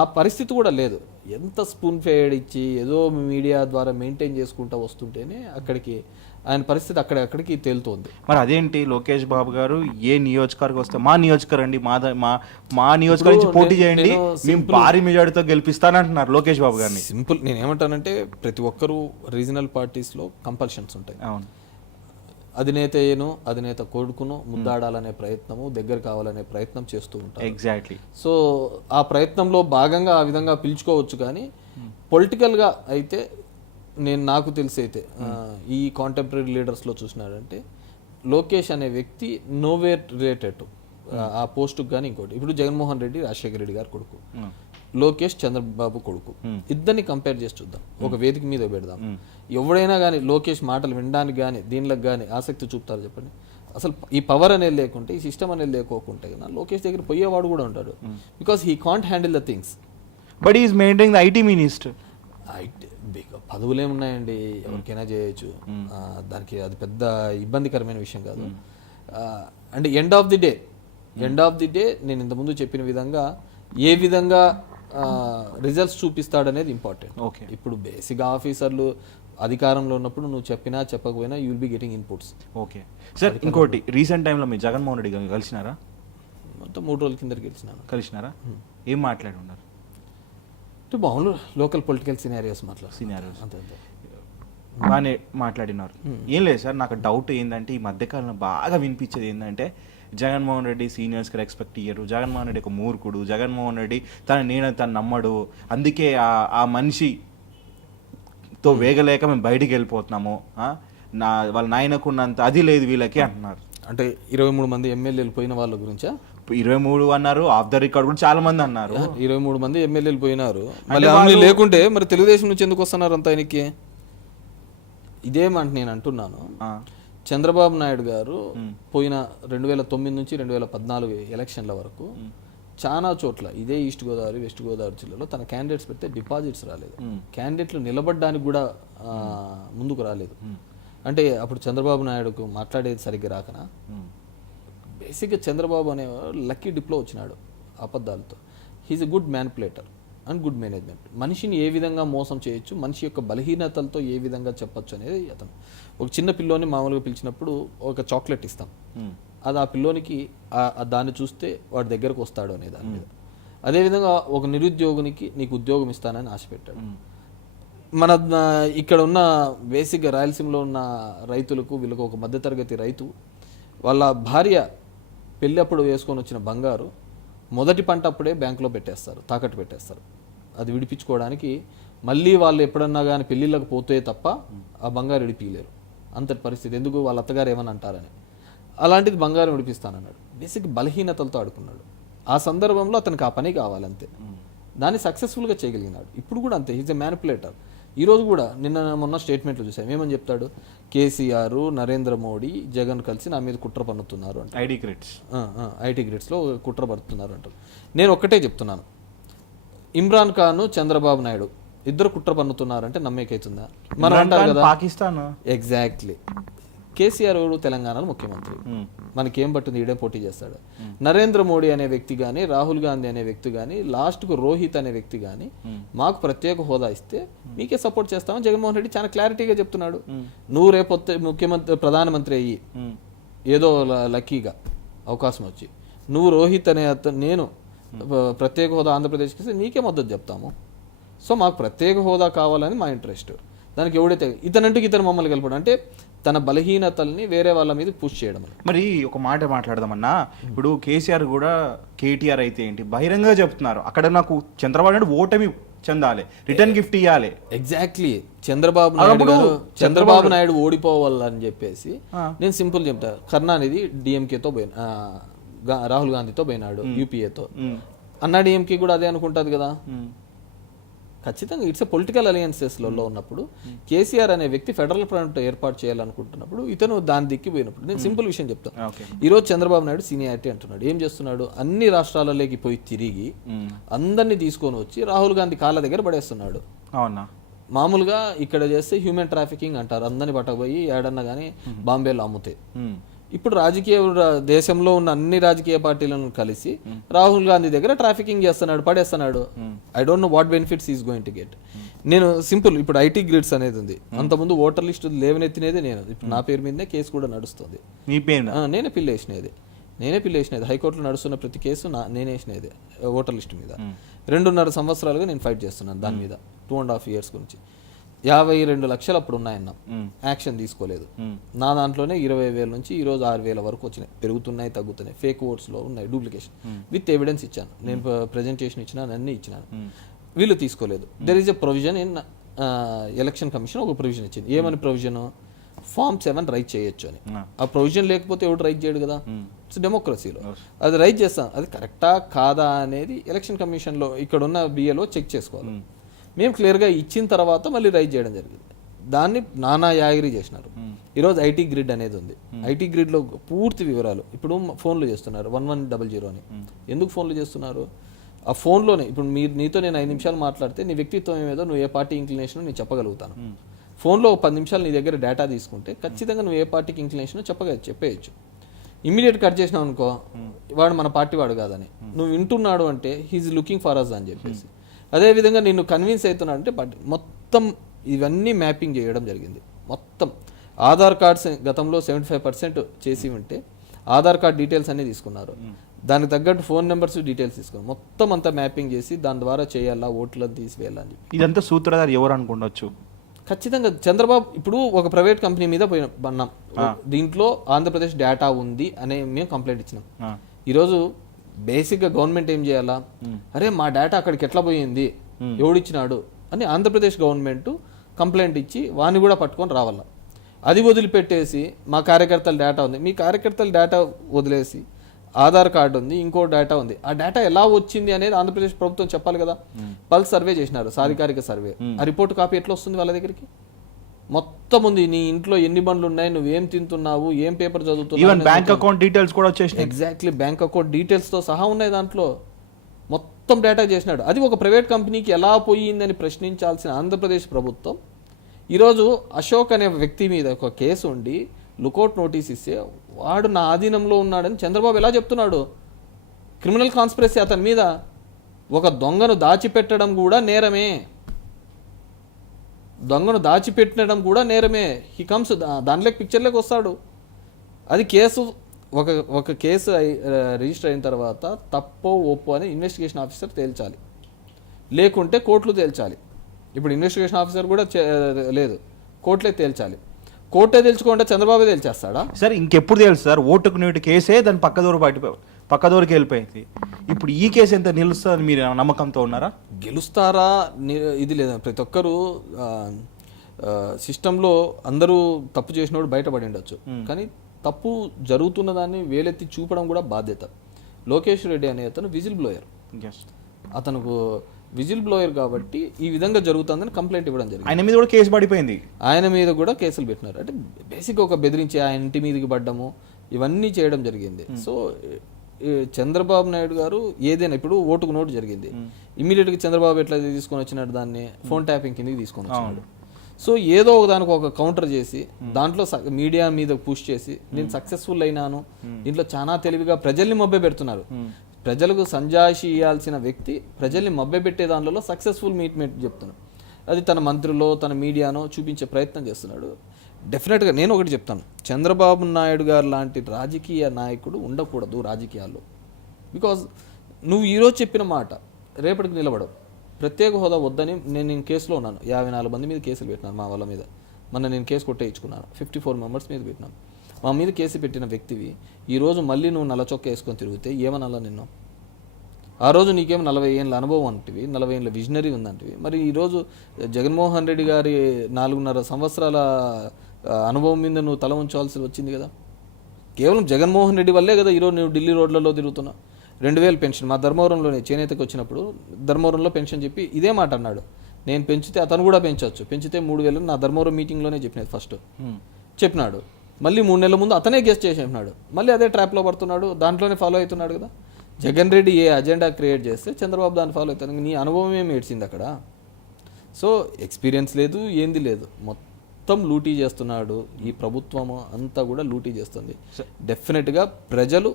ఆ పరిస్థితి కూడా లేదు. ఎంత స్పూన్ ఫేడ్ ఇచ్చి ఏదో మీడియా ద్వారా మెయింటైన్ చేసుకుంటూ వస్తుంటేనే అక్కడికి ఆయన పరిస్థితి అక్కడికి తేలుతోంది. మరి అదేంటి లోకేష్ బాబు గారు ఏ నియోజకవర్గం వస్తే మా నియోజకవర్గం అండి, మా నియోజకవర్గం నుంచి పోటీ చేయండి, మేము భారీ మెజారిటీతో గెలిపిస్తానంటున్నారు లోకేష్ బాబు గారిని. సింపుల్ నేనేమంటానంటే ప్రతి ఒక్కరూ రీజనల్ పార్టీస్లో కంపల్షన్స్ ఉంటాయి. అవును, అధినేత కొడుకును ముద్దాడాలనే ప్రయత్నము, దగ్గర కావాలనే ప్రయత్నం చేస్తూ ఉంటారు. ఎగ్జాక్ట్లీ. సో ఆ ప్రయత్నంలో భాగంగా ఆ విధంగా పిలుచుకోవచ్చు. కానీ పొలిటికల్గా అయితే నాకు తెలిసి అయితే ఈ కాంటెంపరీ లీడర్స్లో చూసినాడంటే లోకేష్ అనే వ్యక్తి నోవేర్ రిలేటెడ్ ఆ పోస్టుకు కానీ ఇంకోటి. ఇప్పుడు జగన్మోహన్ రెడ్డి రాజశేఖర రెడ్డి గారు కొడుకు, లోకేష్ చంద్రబాబు కొడుకు, ఇద్దరిని కంపేర్ చేసి చూద్దాం, ఒక వేదిక మీద పెడదాం. ఎవడైనా కానీ లోకేష్ మాటలు వినడానికి కానీ దీనిలోకి కానీ ఆసక్తి చూపుతారు చెప్పండి. అసలు ఈ పవర్ అనేది లేకుంటే, ఈ సిస్టమ్ అనేది లేకోకుంటే కదా లోకేష్ దగ్గర పోయేవాడు కూడా ఉంటాడు. Because he can't handle the things. But is maintain the IT minister. పదవులు ఏమున్నాయండి, ఎవరికైనా చేయొచ్చు. దానికి అది పెద్ద ఇబ్బందికరమైన విషయం కాదు. And end of the day నేను ఇంతకుముందు చెప్పిన విధంగా ఏ విధంగా రిజల్ట్స్ చూపిస్తాడనేది ఇంపార్టెంట్. ఓకే. ఇప్పుడు బేసిక్ ఆఫీసర్లు అధికారంలో ఉన్నప్పుడు నువ్వు చెప్పినా చెప్పకపోయినా you will be getting inputs. Okay sir, ఇంకోటి రీసెంట్ టైంలో మీరు జగన్మోహన్ రెడ్డి గారిని కలిసినారా? మొత్తం 3 రోజుల కింద కలిసినారా? ఏం మాట్లాడి ఉన్నారు? మామూలు లోకల్ పొలిటికల్ సినారియోస్ అంతే. బాగానే మాట్లాడినారు. ఏం లేదు సార్, నాకు డౌట్ ఏంటంటే ఈ మధ్యకాలంలో బాగా వినిపించేది ఏంటంటే జగన్మోహన్ రెడ్డి సీనియర్స్కి రెస్పెక్ట్ ఇయ్యరు, జగన్మోహన్ రెడ్డి ఒక మూర్ఖుడు, జగన్మోహన్ రెడ్డి తను నమ్మడు, అందుకే ఆ మనిషితో వేగలేక మేము బయటికి వెళ్ళిపోతున్నాము, వాళ్ళ నాయనకున్నంత అది లేదు వీళ్ళకి అంటున్నారు. అంటే 23 మంది ఎమ్మెల్యేలు పోయిన వాళ్ళ గురించా? 23 అన్నారు, ఆఫ్ ద రికార్డ్ కూడా చాలా మంది అన్నారు. 23 మంది ఎమ్మెల్యేలు పోయినారు, మళ్ళీ లేకుంటే మరి తెలుగుదేశం నుంచి ఎందుకు వస్తున్నారు అంత ఆయనకి? ఇదేమంటే నేను అంటున్నాను, చంద్రబాబు నాయుడు గారు పోయిన 2009 నుంచి 2014 ఎలక్షన్ల వరకు చాలా చోట్ల ఇదే ఈస్ట్ గోదావరి వెస్ట్ గోదావరి జిల్లాలో తన క్యాండిడేట్స్ పెడితే డిపాజిట్స్ రాలేదు, క్యాండిడేట్లు నిలబడడానికి కూడా ముందుకు రాలేదు. అంటే అప్పుడు చంద్రబాబు నాయుడుకు మాట్లాడేది సరిగ్గా రాకనా? బేసిక్గా చంద్రబాబు అనేవాడు లక్కీ డిప్లో వచ్చినాడు అబద్ధాలతో. He is a good manipulator and good management. మనిషిని ఏ విధంగా మోసం చేయొచ్చు, మనిషి యొక్క బలహీనతలతో ఏ విధంగా చెప్పొచ్చు అనేది అతను. ఒక చిన్న పిల్లోని మామూలుగా పిలిచినప్పుడు ఒక చాక్లెట్ ఇస్తాం, అది ఆ పిల్లోనికి దాన్ని చూస్తే వాడి దగ్గరకు వస్తాడు అనే దాని మీద. అదేవిధంగా ఒక నిరుద్యోగునికి నీకు ఉద్యోగం ఇస్తానని ఆశ పెట్టాడు. మన ఇక్కడ ఉన్న బేసిక్గా రాయలసీమలో ఉన్న రైతులకు వీళ్ళకు ఒక మధ్యతరగతి రైతు వాళ్ళ భార్య పెళ్ళి అప్పుడు వేసుకొని వచ్చిన బంగారు మొదటి పంట అప్పుడే బ్యాంకులో పెట్టేస్తారు, తాకట్టు పెట్టేస్తారు. అది విడిపించుకోవడానికి మళ్ళీ వాళ్ళు ఎప్పుడన్నా కానీ పెళ్ళిళ్ళకి పోతే తప్ప ఆ బంగారు విడిపించలేరు, అంతటి పరిస్థితి. ఎందుకు? వాళ్ళ అత్తగారు ఏమని అంటారని. అలాంటిది బంగారం విడిపిస్తానన్నాడు. బేసిక్ బలహీనతలతో ఆడుకున్నాడు. ఆ సందర్భంలో అతనికి ఆ పని కావాలంతే, దాన్ని సక్సెస్ఫుల్గా చేయగలిగినాడు. ఇప్పుడు కూడా అంతే, హీజ్ ఎ మ్యానిపులేటర్. ఈరోజు కూడా నిన్న మొన్న స్టేట్మెంట్లు చూసాం, ఏమని చెప్తాడు? కేసీఆర్, నరేంద్ర మోడీ, జగన్ కలిసి నా మీద కుట్ర పన్నుతున్నారు అంటే, ఐటీ గ్రిడ్స్లో కుట్ర పడుతున్నారు అంటారు. నేను ఒక్కటే చెప్తున్నాను, ఇమ్రాన్ ఖాన్, చంద్రబాబు నాయుడు ఇద్దరు కుట్ర పన్నుతున్నారంటే నమ్మేకైతుందా? మనం అంటారు కదా పాకిస్తాన్. ఎగ్జాక్ట్లీ. కేసీఆర్ తెలంగాణలో ముఖ్యమంత్రి, మనకేం పట్టింది, ఈడే పోటీ చేస్తాడు. నరేంద్ర మోడీ అనే వ్యక్తి కానీ, రాహుల్ గాంధీ అనే వ్యక్తి కానీ, లాస్ట్కు రోహిత్ అనే వ్యక్తి కానీ మాకు ప్రత్యేక హోదా ఇస్తే మీకే సపోర్ట్ చేస్తామని జగన్మోహన్ రెడ్డి చాలా క్లారిటీగా చెప్తున్నాడు. నువ్వు రేపొత్తే ముఖ్యమంత్రి ప్రధానమంత్రి అయ్యి ఏదో లక్కీగా అవకాశం వచ్చి నువ్వు రోహిత్ అనే నేను ప్రత్యేక హోదా ఆంధ్రప్రదేశ్కి ఇస్తే నీకే మద్దతు చెప్తాము. సో మాకు ప్రత్యేక హోదా కావాలని మా ఇంట్రెస్ట్. దానికి ఎవడైతే ఇతనంటూ ఇతను మమ్మల్ని కలపడం అంటే తన బలహీనతల్ని వేరే వాళ్ళ మీద పుష్ చేయడం. మరి ఒక మాట మాట్లాడదామన్నా, ఇప్పుడు కేసీఆర్ కూడా కేటీఆర్ అయితే ఏంటి బహిరంగంగా చెప్తున్నారు, అక్కడ నాకు చంద్రబాబు నాయుడు ఓటమి చెందాలి, రిటర్న్ గిఫ్ట్ ఇవ్వాలి. ఎగ్జాక్ట్లీ. చంద్రబాబు నాయుడు ఓడిపోవాలని చెప్పేసి నేను సింపుల్ చెప్తా, కరుణానిధి డిఎంకేతో పోయిన, రాహుల్ గాంధీతో పోయినాడు యూపీఏతో, అన్నా డిఎంకే కూడా అదే అనుకుంటుంది కదా. ఖచ్చితంగా ఇట్స్ ఎ పొలిటికల్ అలయన్సెస్లలో ఉన్నప్పుడు కేసీఆర్ అనే వ్యక్తి ఫెడరల్ ఫ్రంట్ ఏర్పాటు చేయాలనుకుంటున్నప్పుడు ఇతను దాని దిక్కిపోయినప్పుడు నేను సింపుల్ విషయం చెప్తాను. ఈరోజు చంద్రబాబు నాయుడు సీనియారిటీ అంటున్నాడు, ఏం చేస్తున్నాడు? అన్ని రాష్ట్రాలలోకి పోయి తిరిగి అందరినీ తీసుకొని వచ్చి రాహుల్ గాంధీ కాళ్ళ దగ్గర పడేస్తున్నాడు. మామూలుగా ఇక్కడ చేస్తే హ్యూమన్ ట్రాఫికింగ్ అంటారు, అందరినీ పట్టకపోయి ఏడన్నా కానీ బాంబేలో అమ్ముతాయి. ఇప్పుడు దేశంలో ఉన్న అన్ని రాజకీయ పార్టీలను కలిసి రాహుల్ గాంధీ దగ్గర ట్రాఫికింగ్ చేస్తున్నాడు, పడేస్తున్నాడు. I don't know what benefits is going to get. నేను సింపుల్, ఇప్పుడు ఐటీ గ్రిడ్స్ అనేది ఉంది, అంతకుముందు ఓటర్ లిస్ట్ లేవనెత్తినేది నేను, ఇప్పుడు నా పేరు మీదనే కేసు కూడా నడుస్తుంది. మీ పేరు నేనే పిల్ వేసినది, హైకోర్టులో నడుస్తున్న ప్రతి కేసు నేనే వేసినది ఓటర్ లిస్ట్ మీద. 2.5 సంవత్సరాలుగా నేను ఫైట్ చేస్తున్నాను దాని మీద, 2.5 years గురించి. 52 లక్షలు అప్పుడు ఉన్నాయన్న, యాక్షన్ తీసుకోలేదు. నా దాంట్లోనే 20,000 నుంచి ఈరోజు 6,000 వరకు వచ్చినాయి, పెరుగుతున్నాయి తగ్గుతున్నాయి. ఫేక్ ఓట్స్లో ఉన్నాయి, డూప్లికేషన్ విత్ ఎవిడెన్స్ ఇచ్చాను నేను, ప్రజెంటేషన్ ఇచ్చినాను, అన్నీ ఇచ్చినాను. వీళ్ళు తీసుకోలేదు. There is a provision in election commission, ఒక ప్రొవిజన్ ఇచ్చింది. ఏమని ప్రొవిజన్? Form 7 రైట్ చేయొచ్చు అని. ఆ ప్రొవిజన్ లేకపోతే ఎవడు రైట్ చేయడు కదా, ఇట్స్ డెమోక్రసీలో. అది రైట్ చేస్తాం, అది కరెక్టా కాదా అనేది ఎలక్షన్ కమిషన్లో ఇక్కడ ఉన్న బిఏలో చెక్ చేసుకోవాలి. మేము క్లియర్గా ఇచ్చిన తర్వాత మళ్ళీ రైట్ చేయడం జరిగింది. దాన్ని నానా యాగిరి చేసినారు. ఈరోజు ఐటీ గ్రిడ్ అనేది ఉంది. ఐటీ గ్రిడ్లో పూర్తి వివరాలు ఇప్పుడు ఫోన్లు చేస్తున్నారు, 1100 అని. ఎందుకు ఫోన్లు చేస్తున్నారు? ఆ ఫోన్లోనే ఇప్పుడు నీతో నేను 5 నిమిషాలు మాట్లాడితే నీ వ్యక్తిత్వం ఏదో, నువ్వు ఏ పార్టీ ఇంక్లినేషన్ నేను చెప్పగలుగుతాను. ఫోన్లో 10 నిమిషాలు నీ దగ్గర డేటా తీసుకుంటే ఖచ్చితంగా నువ్వు ఏ పార్టీకి ఇంక్లినేషన్ చెప్పేయచ్చు. ఇమ్మీడియట్ కట్ చేసినావు అనుకో, వాడు మన పార్టీ వాడు కాదని, నువ్వు వింటున్నాడు అంటే హీఈస్ లుకింగ్ ఫర్ అస్ అని చెప్పేసి. అదేవిధంగా నిన్ను కన్విన్స్ అవుతున్నాడు అంటే మొత్తం ఇవన్నీ మ్యాపింగ్ చేయడం జరిగింది. మొత్తం ఆధార్ కార్డ్స్ గతంలో 75% చేసి ఉంటే ఆధార్ కార్డ్ డీటెయిల్స్ అన్నీ తీసుకున్నారు, దానికి తగ్గట్టు ఫోన్ నెంబర్స్ డీటెయిల్స్ తీసుకున్నారు, మొత్తం అంతా మ్యాపింగ్ చేసి దాని ద్వారా చేయాలా, ఓట్లను తీసివేయాలని చెప్పి. ఇదంతా సూత్రధారి ఎవరు అనుకోవచ్చు? ఖచ్చితంగా చంద్రబాబు. ఇప్పుడు ఒక ప్రైవేట్ కంపెనీ మీద పన్నాం, దీంట్లో ఆంధ్రప్రదేశ్ డేటా ఉంది అనే మేము కంప్లైంట్ ఇచ్చినాం. ఈరోజు బేసిక్గా గవర్నమెంట్ ఏం చేయాలా, అరే మా డేటా అక్కడికి ఎట్లా పోయింది, ఎవడిచ్చినాడు అని ఆంధ్రప్రదేశ్ గవర్నమెంట్ కంప్లైంట్ ఇచ్చి వాడిని కూడా పట్టుకొని రావాల. అది వదిలిపెట్టేసి మా కార్యకర్తల డేటా ఉంది, మీ కార్యకర్తల డేటా వదిలేసి ఆధార్ కార్డు ఉంది, ఇంకో డేటా ఉంది, ఆ డేటా ఎలా వచ్చింది అనేది ఆంధ్రప్రదేశ్ ప్రభుత్వం చెప్పాలి కదా. పల్స్ సర్వే చేసినారు, సాధికారిక సర్వే, ఆ రిపోర్ట్ కాపీ ఎట్లా వస్తుంది వాళ్ళ దగ్గరికి? మొత్తం ఉంది, నీ ఇంట్లో ఎన్ని బండ్లు ఉన్నాయి, నువ్వేం తింటున్నావు, ఏం పేపర్ చదువుతున్నావు, బ్యాంక్ అకౌంట్ డీటెయిల్స్ కూడా వచ్చేసి ఎగ్జాక్ట్లీ బ్యాంక్ అకౌంట్ డీటెయిల్స్ తో సహా ఉన్నాయి దాంట్లో, మొత్తం డేటా చేసినాడు. అది ఒక ప్రైవేట్ కంపెనీకి ఎలా పోయిందని ప్రశ్నించాల్సిన ఆంధ్రప్రదేశ్ ప్రభుత్వం ఈరోజు అశోక్ అనే వ్యక్తి మీద ఒక కేసు ఉండి లుకౌట్ నోటీస్ ఇస్తే వాడు నా ఆధీనంలో ఉన్నాడని చంద్రబాబు ఎలా చెప్తున్నాడు? క్రిమినల్ కాన్స్పిరసీ అతని మీద. ఒక దొంగను దాచిపెట్టడం కూడా నేరమే, దొంగను దాచిపెట్టడం కూడా నేరమే. హీ కమ్స్, దాంట్లోకి పిక్చర్లోకి వస్తాడు. అది కేసు, ఒక కేసు రిజిస్టర్ అయిన తర్వాత తప్పో ఒప్పో అని ఇన్వెస్టిగేషన్ ఆఫీసర్ తేల్చాలి, లేకుంటే కోర్టులు తేల్చాలి. ఇప్పుడు ఇన్వెస్టిగేషన్ ఆఫీసర్ కూడా లేదు, కోర్టులే తేల్చాలి. కోర్టే తెలుసుకోండి, చంద్రబాబు తేల్చేస్తాడా? సార్ ఇంకెప్పుడు తెలుసు సార్, ఓటుకు నేటి కేసే దాని పక్కదోరికి వెళ్ళిపోయింది. ఇప్పుడు ఈ కేసు ఎంత నిలుస్తుందని మీరు నమ్మకంతో ఉన్నారా? గెలుస్తారా ఇది లేదా, ప్రతి ఒక్కరు సిస్టంలో అందరూ తప్పు చేసినోడు బయటపడి ఉండొచ్చు, కానీ తప్పు జరుగుతున్న దాన్ని వేలెత్తి చూపడం కూడా బాధ్యత. లోకేష్ రెడ్డి అనే అతను విజిల్ బ్లోయర్, అతనుకు విజిల్ బ్లోయర్ కాబట్టి ఈ విధంగా జరుగుతుందని కంప్లైంట్ ఇవ్వడం జరిగింది. ఆయన మీద కూడా కేసు పడిపోయింది, ఆయన మీద కూడా కేసులు పెట్టినారు. అంటే బేసిక్ ఒక బెదిరించి ఆయన ఇంటి మీదకి పడ్డము ఇవన్నీ చేయడం జరిగింది. సో చంద్రబాబు నాయుడు గారు ఏదైనా, ఇప్పుడు ఓటుకు నోటు జరిగింది, ఇమీడియట్గా చంద్రబాబు ఎట్లా తీసుకొని వచ్చినాడు, దాన్ని ఫోన్ ట్యాపింగ్ కిందకి తీసుకొని వచ్చినాడు. సో ఏదో ఒక దానికి ఒక కౌంటర్ చేసి దాంట్లో మీడియా మీద పుష్ చేసి నేను సక్సెస్ఫుల్ అయినాను, దీంట్లో చాలా తెలివిగా ప్రజల్ని మభ్య పెడుతున్నారు. ప్రజలకు సంజాయిషి ఇవ్వాల్సిన వ్యక్తి ప్రజల్ని మభ్యపెట్టే దాంట్లో సక్సెస్ఫుల్ మీట్ చెప్తున్నాడు. అది తన మంత్రులో తన మీడియానో చూపించే ప్రయత్నం చేస్తున్నాడు. డెఫినెట్గా నేను ఒకటి చెప్తాను, చంద్రబాబు నాయుడు గారు లాంటి రాజకీయ నాయకుడు ఉండకూడదు రాజకీయాల్లో. బికాజ్ నువ్వు ఈరోజు చెప్పిన మాట రేపటికి నిలబడవు. ప్రత్యేక హోదా వద్దని నేను కేసులో ఉన్నాను, 54 మంది మీద కేసులు పెట్టినాను మా వాళ్ళ మీద. నేను కేసు కొట్టేయించుకున్నాను, 54 మెంబర్స్ మీద పెట్టినాను. మా మీద కేసు పెట్టిన వ్యక్తివి ఈరోజు మళ్ళీ నువ్వు నల్ల చొక్క వేసుకొని తిరిగితే ఏమనాలా నిన్ను? ఆ రోజు నీకేమో 40 ఏళ్ళ అనుభవం అంటివి, 40 ఏళ్ళ విజనరీ ఉందంటివి. మరి ఈరోజు జగన్మోహన్ రెడ్డి గారి 4.5 సంవత్సరాల అనుభవం మీద నువ్వు తల ఉంచాల్సి వచ్చింది కదా. కేవలం జగన్మోహన్ రెడ్డి వల్లే కదా ఈరోజు నువ్వు ఢిల్లీ రోడ్లలో తిరుగుతున్నావు. 2000 పెన్షన్ మా ధర్మవరంలోనే చేనేతకు వచ్చినప్పుడు ధర్మవరంలో పెన్షన్ చెప్పి ఇదే మాట అన్నాడు, నేను పెంచితే అతను కూడా పెంచవచ్చు, పెంచితే 3000 నా ధర్మవరం మీటింగ్లోనే చెప్పినది ఫస్ట్ చెప్పినాడు. మళ్ళీ 3 నెలల ముందు అతనే గెస్ట్ చేసేసినాడు, మళ్ళీ అదే ట్రాప్లో పడుతున్నాడు, దాంట్లోనే ఫాలో అవుతున్నాడు కదా. జగన్ రెడ్డి ఏ అజెండా క్రియేట్ చేస్తే చంద్రబాబు దాన్ని ఫాలో అవుతాను. నీ అనుభవం ఏమి ఏడ్చింది అక్కడ? సో ఎక్స్పీరియన్స్ లేదు, ఏంది లేదు, మొత్తం మొత్తం లూటీ చేస్తున్నాడు, ఈ ప్రభుత్వం అంతా కూడా లూటీ చేస్తుంది. డెఫినెట్గా ప్రజలు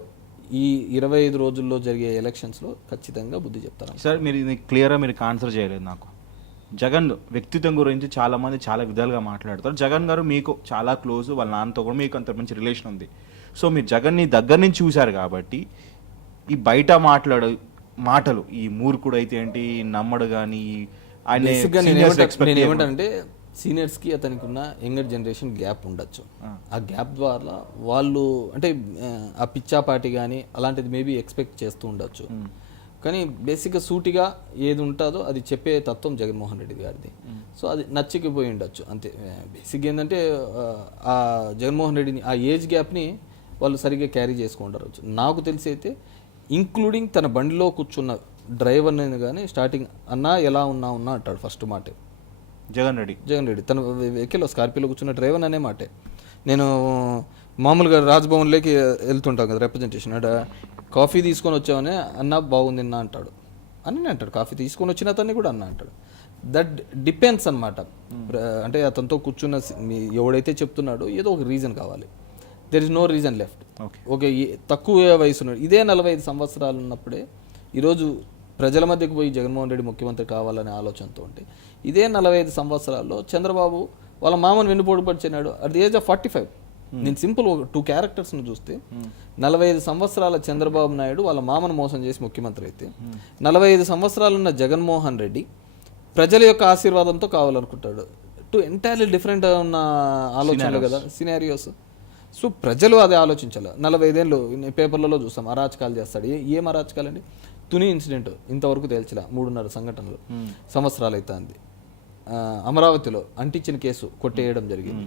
ఈ 25 రోజుల్లో జరిగే ఎలక్షన్స్లో ఖచ్చితంగా బుద్ధి చెప్తారు. సార్ మీరు ఇది క్లియర్గా మీరు ఆన్సర్ చేయలేదు నాకు. జగన్ వ్యక్తిత్వం గురించి చాలామంది చాలా విధాలుగా మాట్లాడతారు. జగన్ గారు మీకు చాలా క్లోజ్, వాళ్ళ నాన్నతో కూడా మీకు అంత మంచి రిలేషన్ ఉంది. సో మీరు జగన్ని దగ్గర నుంచి చూశారు కాబట్టి ఈ బయట మాటలు ఈ మూర్ఖుడు అయితే ఏంటి నమ్మడు కానీ నేను ఏమంటానంటే సీనియర్స్కి అతనికి ఉన్న యంగర్ జనరేషన్ గ్యాప్ ఉండొచ్చు. ఆ గ్యాప్ ద్వారా వాళ్ళు అంటే ఆ పిచ్చాపాటి కానీ అలాంటిది మేబీ ఎక్స్పెక్ట్ చేస్తూ ఉండొచ్చు. కానీ బేసిక్గా సూటిగా ఏది ఉంటుందో అది చెప్పే తత్వం జగన్మోహన్ రెడ్డి గారిది. సో అది నచ్చిపోయి ఉండొచ్చు అంతే. బేసిక్గా ఏంటంటే ఆ జగన్మోహన్ రెడ్డిని ఆ ఏజ్ గ్యాప్ని వాళ్ళు సరిగ్గా క్యారీ చేసుకుంటారు. నాకు తెలిసి అయితే ఇంక్లూడింగ్ తన బండిలో కూర్చున్న డ్రైవర్ని కానీ స్టార్టింగ్ అన్నా ఎలా ఉన్నా అంటాడు ఫస్ట్ మాట జగన్ రెడ్డి. తన వెహికల్లో స్కార్పియోలో కూర్చున్న డ్రైవర్ అనే మాటే. నేను మామూలుగా రాజ్భవన్లోకి వెళ్తుంటాం కదా రిప్రజెంటేషన్, కాఫీ తీసుకొని వచ్చామని అన్న బాగుంది అన్న అంటాడు అని అంటాడు. కాఫీ తీసుకొని వచ్చిన అతన్ని కూడా అన్న అంటాడు. దట్ డిపెండ్స్ అనమాట. అంటే అతనితో కూర్చున్న ఎవడైతే చెప్తున్నాడో ఏదో ఒక రీజన్ కావాలి. There is no reason left. Okay, తక్కువ వయసు ఉన్నాడు, ఇదే 45 సంవత్సరాలు ఉన్నప్పుడే ఈరోజు ప్రజల మధ్యకు పోయి జగన్మోహన్ రెడ్డి ముఖ్యమంత్రి కావాలనే ఆలోచనతో ఉంటే, ఇదే 45 సంవత్సరాల్లో చంద్రబాబు వాళ్ళ మామను వెన్నుపోటు పడిచినాడు అట్ ది ఏజ్ ఆఫ్ 45. నేను సింపుల్ 2 క్యారెక్టర్స్ను చూస్తే 45 సంవత్సరాల చంద్రబాబు నాయుడు వాళ్ళ మామను మోసం చేసి ముఖ్యమంత్రి అయితే, 45 సంవత్సరాలు ఉన్న జగన్మోహన్ రెడ్డి ప్రజల యొక్క ఆశీర్వాదంతో కావాలనుకుంటాడు. 2 ఎంటైర్లీ డిఫరెంట్ ఉన్న ఆలోచనలు కదా, సినారియోస్. సో ప్రజలు అదే ఆలోచించాలి. 45 ఏళ్ళు పేపర్లలో చూస్తాం అరాచకాలు చేస్తాడు. ఏం అరాచకాలు అండి? తుని ఇన్సిడెంట్ ఇంతవరకు తేల్చలా, 3.5 సంఘటనలు సంవత్సరాలు అవుతుంది. అమరావతిలో అంటించిన కేసు కొట్టేయడం జరిగింది.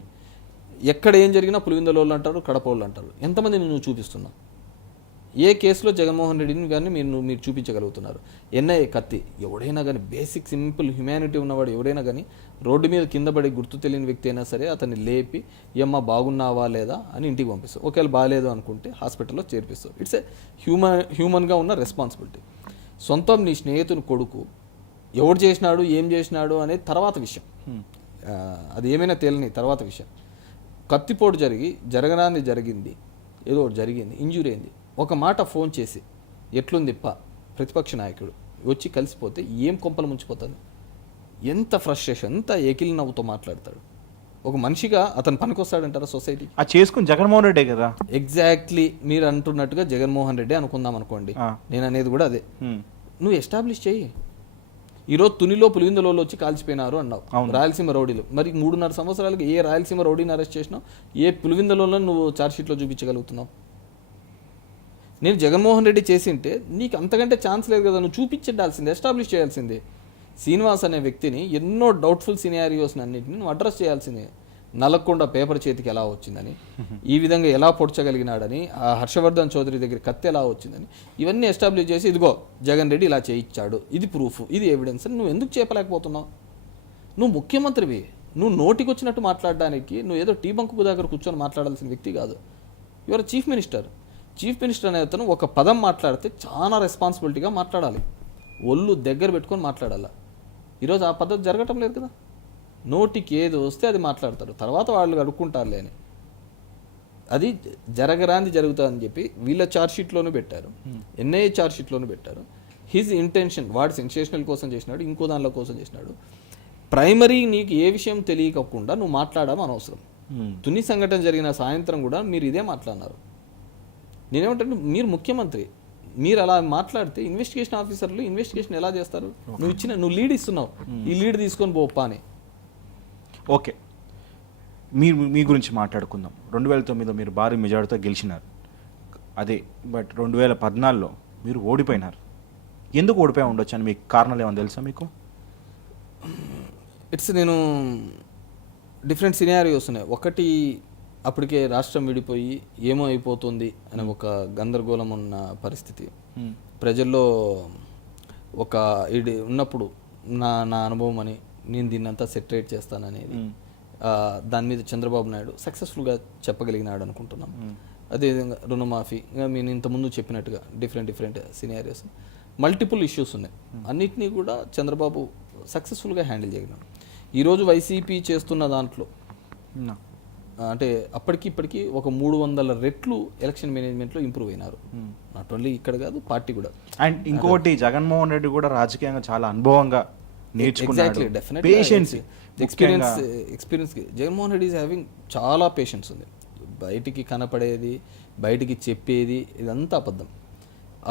ఎక్కడ ఏం జరిగినా పులివిందలోళ్ళు అంటారు, కడప అంటారు. ఎంతమందిని నువ్వు చూపిస్తున్నావు? ఏ కేసులో జగన్మోహన్ రెడ్డిని కానీ మీరు చూపించగలుగుతున్నారు? ఎన్ఐఏ కత్తి, ఎవడైనా కానీ బేసిక్ సింపుల్ హ్యుమానిటీ ఉన్నవాడు ఎవడైనా కానీ రోడ్డు మీద కింద పడి గుర్తు తెలియని వ్యక్తి అయినా సరే అతన్ని లేపి ఏమ్మా బాగున్నావా లేదా అని ఇంటికి పంపిస్తావు. ఒకవేళ బాగాలేదు అనుకుంటే హాస్పిటల్లో చేర్పిస్తావు. ఇట్స్ ఏ హ్యూమన్గా ఉన్న రెస్పాన్సిబిలిటీ. సొంతం నీ స్నేహితుని కొడుకు ఎవడు చేసినాడు ఏం చేసినాడు అనేది తర్వాత విషయం, అది ఏమైనా తేలని తర్వాత విషయం. కత్తిపోటు జరిగింది, ఏదో ఒకటి జరిగింది, ఇంజూరీ అయింది. ఒక మాట ఫోన్ చేసి ఎట్లుంది ప్రతిపక్ష నాయకుడు వచ్చి కలిసిపోతే ఏం కొంపలు ముంచిపోతుంది? ఎంత ఫ్రస్ట్రేషన్, ఎంత ఎకిలి నవ్వుతో మాట్లాడతాడు. ఒక మనిషిగా అతను పనికొస్తాడంటారా సొసైటీ? అది చేసుకుని జగన్మోహన్ రెడ్డి కదా. ఎగ్జాక్ట్లీ మీరు అంటున్నట్టుగా జగన్మోహన్ రెడ్డి అనుకుందాం అనుకోండి. నేను అనేది కూడా అదే. నువ్వు ఎస్టాబ్లిష్ చేయి. ఈరోజు తునిలో పులివిందలో వచ్చి కాల్చిపోయినారు అన్నావు, రాయలసీమ రౌడీలు. మరి 3.5 సంవత్సరాలకి ఏ రాయలసీమ రౌడీని అరెస్ట్ చేసినావు? ఏ పులివిందలో నువ్వు ఛార్జ్షీట్లో చూపించగలుగుతున్నావు? నేను జగన్మోహన్ రెడ్డి చేసింటే నీకు అంతకంటే ఛాన్స్ లేదు కదా, నువ్వు చూపించాల్సిందే, ఎస్టాబ్లిష్ చేయాల్సిందే. శ్రీనివాస్ అనే వ్యక్తిని ఎన్నో డౌట్ఫుల్ సినారియోస్ని అన్నింటినీ నువ్వు అడ్రస్ చేయాల్సిందే. నల్లకొండ పేపర్ చేతికి ఎలా వచ్చిందని, ఈ విధంగా ఎలా పొడ్చగలిగినాడని, ఆ హర్షవర్ధన్ చౌదరి దగ్గర కత్తి ఎలా వచ్చిందని, ఇవన్నీ ఎస్టాబ్లిష్ చేసి ఇదిగో జగన్ రెడ్డి ఇలా చేయించాడు, ఇది ప్రూఫ్, ఇది ఎవిడెన్స్ అని నువ్వు ఎందుకు చెప్పలేకపోతున్నావు? నువ్వు ముఖ్యమంత్రివి. నువ్వు నోటికి వచ్చినట్టు మాట్లాడడానికి నువ్వు ఏదో టీ బంకు దగ్గర కూర్చొని మాట్లాడాల్సిన వ్యక్తి కాదు. Your chief minister. Chief minister అనే అతను ఒక పదం మాట్లాడితే చాలా రెస్పాన్సిబిలిటీగా మాట్లాడాలి, ఒళ్ళు దగ్గర పెట్టుకొని మాట్లాడాలి. ఈరోజు ఆ పద్ధతి జరగటం లేదు కదా. నోటికి ఏది వస్తే అది మాట్లాడతారు, తర్వాత వాళ్ళు అడుక్కుంటారులే అని. అది జరగరాంది జరుగుతుందని చెప్పి వీళ్ళ ఛార్జ్షీట్లోనూ పెట్టారు, ఎన్ఐఏ ఛార్జ్షీట్లోనూ పెట్టారు. హిజ్ ఇంటెన్షన్, వాడు సెన్సేషనల్ కోసం చేసినాడు, ఇంకో దానిలో కోసం చేసినాడు. ప్రైమరీ నీకు ఏ విషయం తెలియకుండా నువ్వు మాట్లాడడం అనవసరం. తుని సంఘటన జరిగిన సాయంత్రం కూడా మీరు ఇదే మాట్లాడినారు. నేనేమంటే మీరు ముఖ్యమంత్రి, మీరు అలా మాట్లాడితే ఇన్వెస్టిగేషన్ ఆఫీసర్లు ఇన్వెస్టిగేషన్ ఎలా చేస్తారు? నువ్వు లీడ్ ఇస్తున్నావు, ఈ లీడ్ తీసుకొని పోప్పా అని. ఓకే, మీ గురించి మాట్లాడుకుందాం. 2009లో మీరు భారీ మెజార్టీతో గెలిచినారు, అదే. బట్ 2014లో మీరు ఓడిపోయినారు. ఎందుకు ఓడిపోయి ఉండొచ్చు అని మీకు కారణాలు ఏమైనా తెలుసా మీకు? నేను డిఫరెంట్ సినారియోస్ ఉన్నాయి. ఒకటి, అప్పటికే రాష్ట్రం విడిపోయి ఏమో అయిపోతుంది అనే ఒక గందరగోళం ఉన్న పరిస్థితి ప్రజల్లో ఒక ఇది ఉన్నప్పుడు నా అనుభవం అని నేను దీన్నంతా సెటరేట్ చేస్తాననేది దాని మీద చంద్రబాబు నాయుడు సక్సెస్ఫుల్గా చెప్పగలిగినాడు అనుకుంటున్నాం. అదేవిధంగా రుణమాఫీ, నేను ఇంతకుముందు చెప్పినట్టుగా డిఫరెంట్ సినారియోస్, మల్టిపుల్ ఇష్యూస్ ఉన్నాయి. అన్నిటినీ కూడా చంద్రబాబు సక్సెస్ఫుల్గా హ్యాండిల్ చేయగలిగినాడు. ఈరోజు వైసీపీ చేస్తున్న దాంట్లో అంటే అప్పటికి ఇప్పటికి ఒక 300 రెట్లు ఎలక్షన్ మేనేజ్మెంట్లో ఇంప్రూవ్ అయినారు. నాట్ ఓన్లీ ఇక్కడ కాదు, పార్టీ కూడా. అండ్ ఇంకోటి జగన్మోహన్ రెడ్డి కూడా రాజకీయంగా చాలా అనుభవంగా నేర్చుకున్నాడు. Experience Jaganmohan Reddy is having చాలా పేషెన్స్ ఉంది. బయటికి కనపడేది, బయటికి చెప్పేది ఇదంతా అబద్ధం.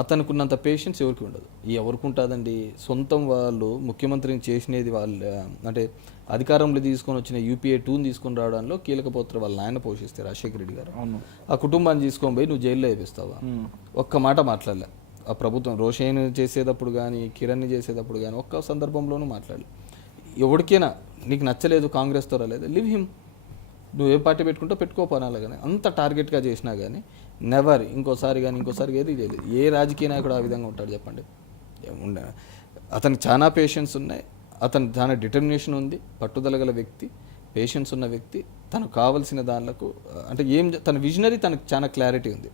అతనికి ఉన్నంత పేషెన్స్ ఎవరికి ఉండదు. ఎవరికి ఉంటుందండి? సొంతం వాళ్ళు ముఖ్యమంత్రిని చేసినది వాళ్ళు, అంటే అధికారంలో తీసుకొని వచ్చిన యూపీఏ 2ని తీసుకొని రావడంలో కీలక పాత్ర వాళ్ళ నాయన పోషిస్తే రాజశేఖర రెడ్డి గారు. ఆ కుటుంబాన్ని తీసుకొని పోయి నువ్వు జైల్లో వేపిస్తావా? ఒక్క మాట మాట్లాడలే. ఆ ప్రభుత్వం రోషయ్యని చేసేటప్పుడు కానీ, కిరణ్ని చేసేటప్పుడు కానీ ఒక్క సందర్భంలోనూ మాట్లాడలే. ఎవరికైనా నీకు నచ్చలేదు, కాంగ్రెస్తో రాలేదు, లివ్ హిమ్, నువ్వు ఏ పార్టీ పెట్టుకుంటో పెట్టుకోపోనాలి. కానీ అంత టార్గెట్గా చేసినా కానీ నెవర్ ఇంకోసారి ఏది చేయలేదు. ఏ రాజకీయ నాయకుడు ఆ విధంగా ఉంటాడు చెప్పండి? అతనికి చాలా పేషెన్స్ ఉన్నాయి, అతను చాలా డిటర్మినేషన్ ఉంది, పట్టుదల గల వ్యక్తి, పేషెన్స్ ఉన్న వ్యక్తి. తనకు కావలసిన దానిలకు అంటే తన విజనరీ, తనకు చాలా క్లారిటీ ఉంది.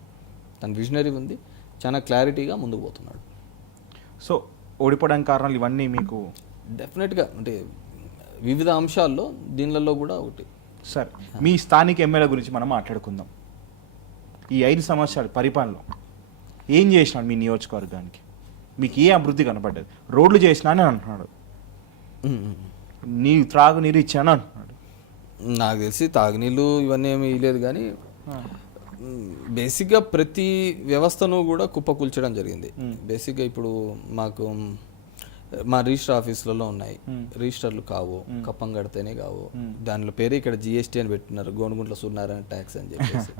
తన విజనరీ ఉంది, చాలా క్లారిటీగా ముందుకు పోతున్నాడు. సో ఓడిపోవడానికి కారణాలు ఇవన్నీ మీకు డెఫినెట్గా అంటే వివిధ అంశాల్లో దీనిలలో కూడా ఒకటి. సరే, మీ స్థానిక ఎమ్మెల్యే గురించి మనం మాట్లాడుకుందాం. ఈ 5 సంవత్సరాల పరిపాలనలో ఏం చేసినాడు మీ నియోజకవర్గానికి? మీకు ఏ అభివృద్ధి కనపడ్డది? రోడ్లు చేసినా అని అంటున్నాడు, త్రాగునీరు ఇచ్చాను అంటున్నాడు. నాకు తెలిసి తాగునీళ్ళు ఇవన్నీ ఏమీ ఇవ్వలేదు, కానీ బేసిక్గా ప్రతి వ్యవస్థను కూడా కుప్పకూల్చడం జరిగింది. బేసిక్గా ఇప్పుడు మాకు మా రిజిస్టర్ ఆఫీసులలో ఉన్నాయి, రిజిస్టర్లు కావు, కప్పం కడితేనే కావు. దానిలో పేరే ఇక్కడ జిఎస్టీ అని పెట్టినారు, గోనుగుంట్ల సూర్యనారాయణ ట్యాక్స్ అని చెప్పేసి.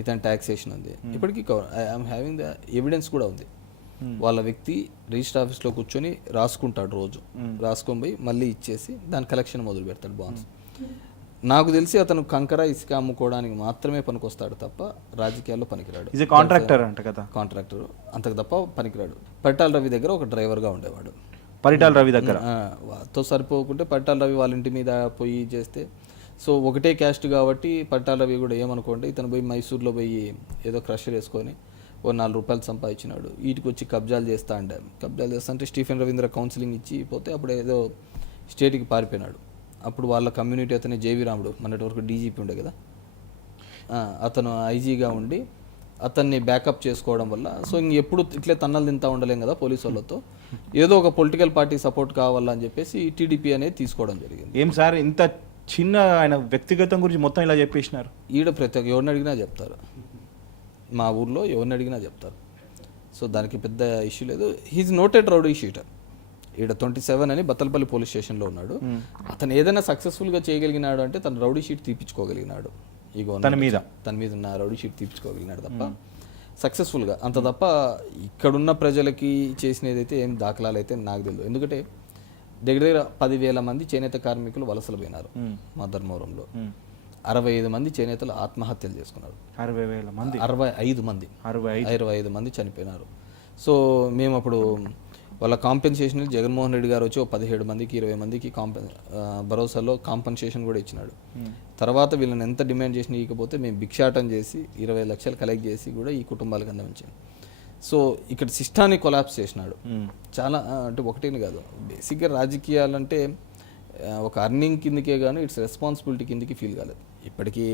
ఇతని ట్యాక్సేషన్ ఉంది ఇప్పటికీ. ఐఎమ్ హ్యావింగ్ ద ఎవిడెన్స్ కూడా ఉంది. వాళ్ళ వ్యక్తి రిజిస్టర్ ఆఫీస్లో కూర్చొని రాసుకుంటాడు, రోజు రాసుకొని పోయి మళ్ళీ ఇచ్చేసి దాని కలెక్షన్ మొదలు పెడతాడు, బాండ్స్. నాకు తెలిసి అతను కంకర ఇసుక అమ్ముకోవడానికి మాత్రమే పనికొస్తాడు తప్ప రాజకీయాల్లో పనికిరాడు. కాంట్రాక్టర్ అంట కదా, కాంట్రాక్టర్ అంతకు తప్ప పనికిరాడు. పరిటాల రవి దగ్గర ఒక డ్రైవర్గా ఉండేవాడు. పరిటాల రవి దగ్గర తో సరిపోకుంటే పరిటాల రవి వాళ్ళ ఇంటి మీద పోయి చేస్తే, సో ఒకటే క్యాస్ట్ కాబట్టి పరిటాల రవి కూడా ఏమనుకోండి, ఇతను పోయి మైసూర్లో పోయి ఏదో క్రషర్ వేసుకొని ఓ 4 రూపాయలు సంపాదించినాడు. వీటికి వచ్చి కబ్జాలు చేస్తా అంటే స్టీఫెన్ రవీంద్ర కౌన్సిలింగ్ ఇచ్చి పోతే అప్పుడు ఏదో స్టేట్కి పారిపోయినాడు. అప్పుడు వాళ్ళ కమ్యూనిటీ అతనే జేవి రాముడు, మొన్నటి వరకు డీజీపీ ఉండే కదా, అతను ఐజీగా ఉండి అతన్ని బ్యాకప్ చేసుకోవడం వల్ల, సో ఎప్పుడు ఇట్లే తన్నలు తింటా ఉండలేం కదా పోలీసు వాళ్ళతో, ఏదో ఒక పొలిటికల్ పార్టీ సపోర్ట్ కావాలని చెప్పేసి టీడీపీ అనేది తీసుకోవడం జరిగింది. ఏం సార్ ఇంత చిన్న ఆయన వ్యక్తిగతం గురించి మొత్తం ఇలా చెప్పేసినారు? ఈడ ప్రతి ఒక్క ఎవరిని అడిగినా చెప్తారు, మా ఊర్లో ఎవరిని అడిగినా చెప్తారు. సో దానికి పెద్ద ఇష్యూ లేదు. He's noted rowdy sheeter. ఈడ 27 అని బత్తలపల్లి పోలీస్ స్టేషన్లో ఉన్నాడు. అతను ఏదైనా సక్సెస్ఫుల్గా చేయగలిగినాడు అంటే తన రౌడీ షీట్ తీపించుకోగలిగినాడు. తన మీద ఉన్న రౌడీ షీట్ తీపించుకోగలిగినాడు తప్ప సక్సెస్ఫుల్గా, అంత తప్ప ఇక్కడున్న ప్రజలకి చేసినది అయితే ఏం దాఖలాలు అయితే నాకు తెలియదు. ఎందుకంటే దగ్గర 10,000 మంది చేనేత కార్మికులు వలసలు పోయినారు మా ధర్మవరంలో. 65 మంది చేనేతలు ఆత్మహత్యలు చేసుకున్నారు. 65 మంది చనిపోయినారు. సో మేము అప్పుడు వాళ్ళ కాంపెన్సేషన్ జగన్మోహన్ రెడ్డి గారు వచ్చి 17 మందికి 20 మందికి భరోసాలో కాంపెన్సేషన్ కూడా ఇచ్చినాడు. తర్వాత వీళ్ళని ఎంత డిమాండ్ చేసినా ఇకపోతే మేము భిక్షాటం చేసి 20 లక్షలు కలెక్ట్ చేసి కూడా ఈ కుటుంబాలకు అందించాం. సో ఇక్కడ సిస్టాన్ని కొలాప్స్ చేసినాడు చాలా. అంటే ఒకటేని కాదు, బేసిక్గా రాజకీయాలంటే ఒక అర్నింగ్ కిందకే కానీ ఇట్స్ రెస్పాన్సిబిలిటీ కిందకి ఫీల్ కాలేదు. ఇప్పటికీ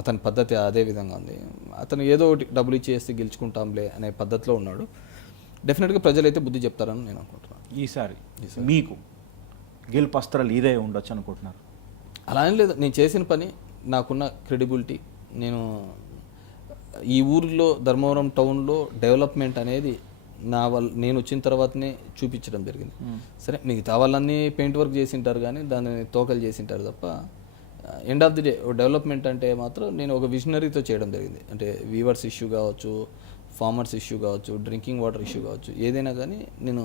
అతని పద్ధతి అదే విధంగా ఉంది. అతను ఏదో ఒకటి డబ్బులు ఇచ్చేస్తే గెలుచుకుంటాంలే అనే పద్ధతిలో ఉన్నాడు. డెఫినెట్గా ప్రజలైతే బుద్ధి చెప్తారని నేను అనుకుంటున్నాను. ఈసారి మీకు గెలుపు అస్త్రాలు ఇదే ఉండొచ్చు అనుకుంటున్నారు? అలా ఏం లేదు, నేను చేసిన పని, నాకున్న క్రెడిబిలిటీ, నేను ఈ ఊరిలో ధర్మవరం టౌన్లో డెవలప్మెంట్ అనేది నేను వచ్చిన తర్వాతనే చూపించడం జరిగింది. సరే మిగతా వాళ్ళన్నీ పెయింట్ వర్క్ చేసింటారు కానీ దాన్ని తోకలు చేసింటారు తప్ప end of the day development అంటే మాత్రం నేను ఒక విజనరీతో చేయడం జరిగింది. అంటే వీవర్స్ ఇష్యూ కావచ్చు, ఫార్మర్స్ ఇష్యూ కావచ్చు, డ్రింకింగ్ వాటర్ ఇష్యూ కావచ్చు, ఏదైనా కానీ నేను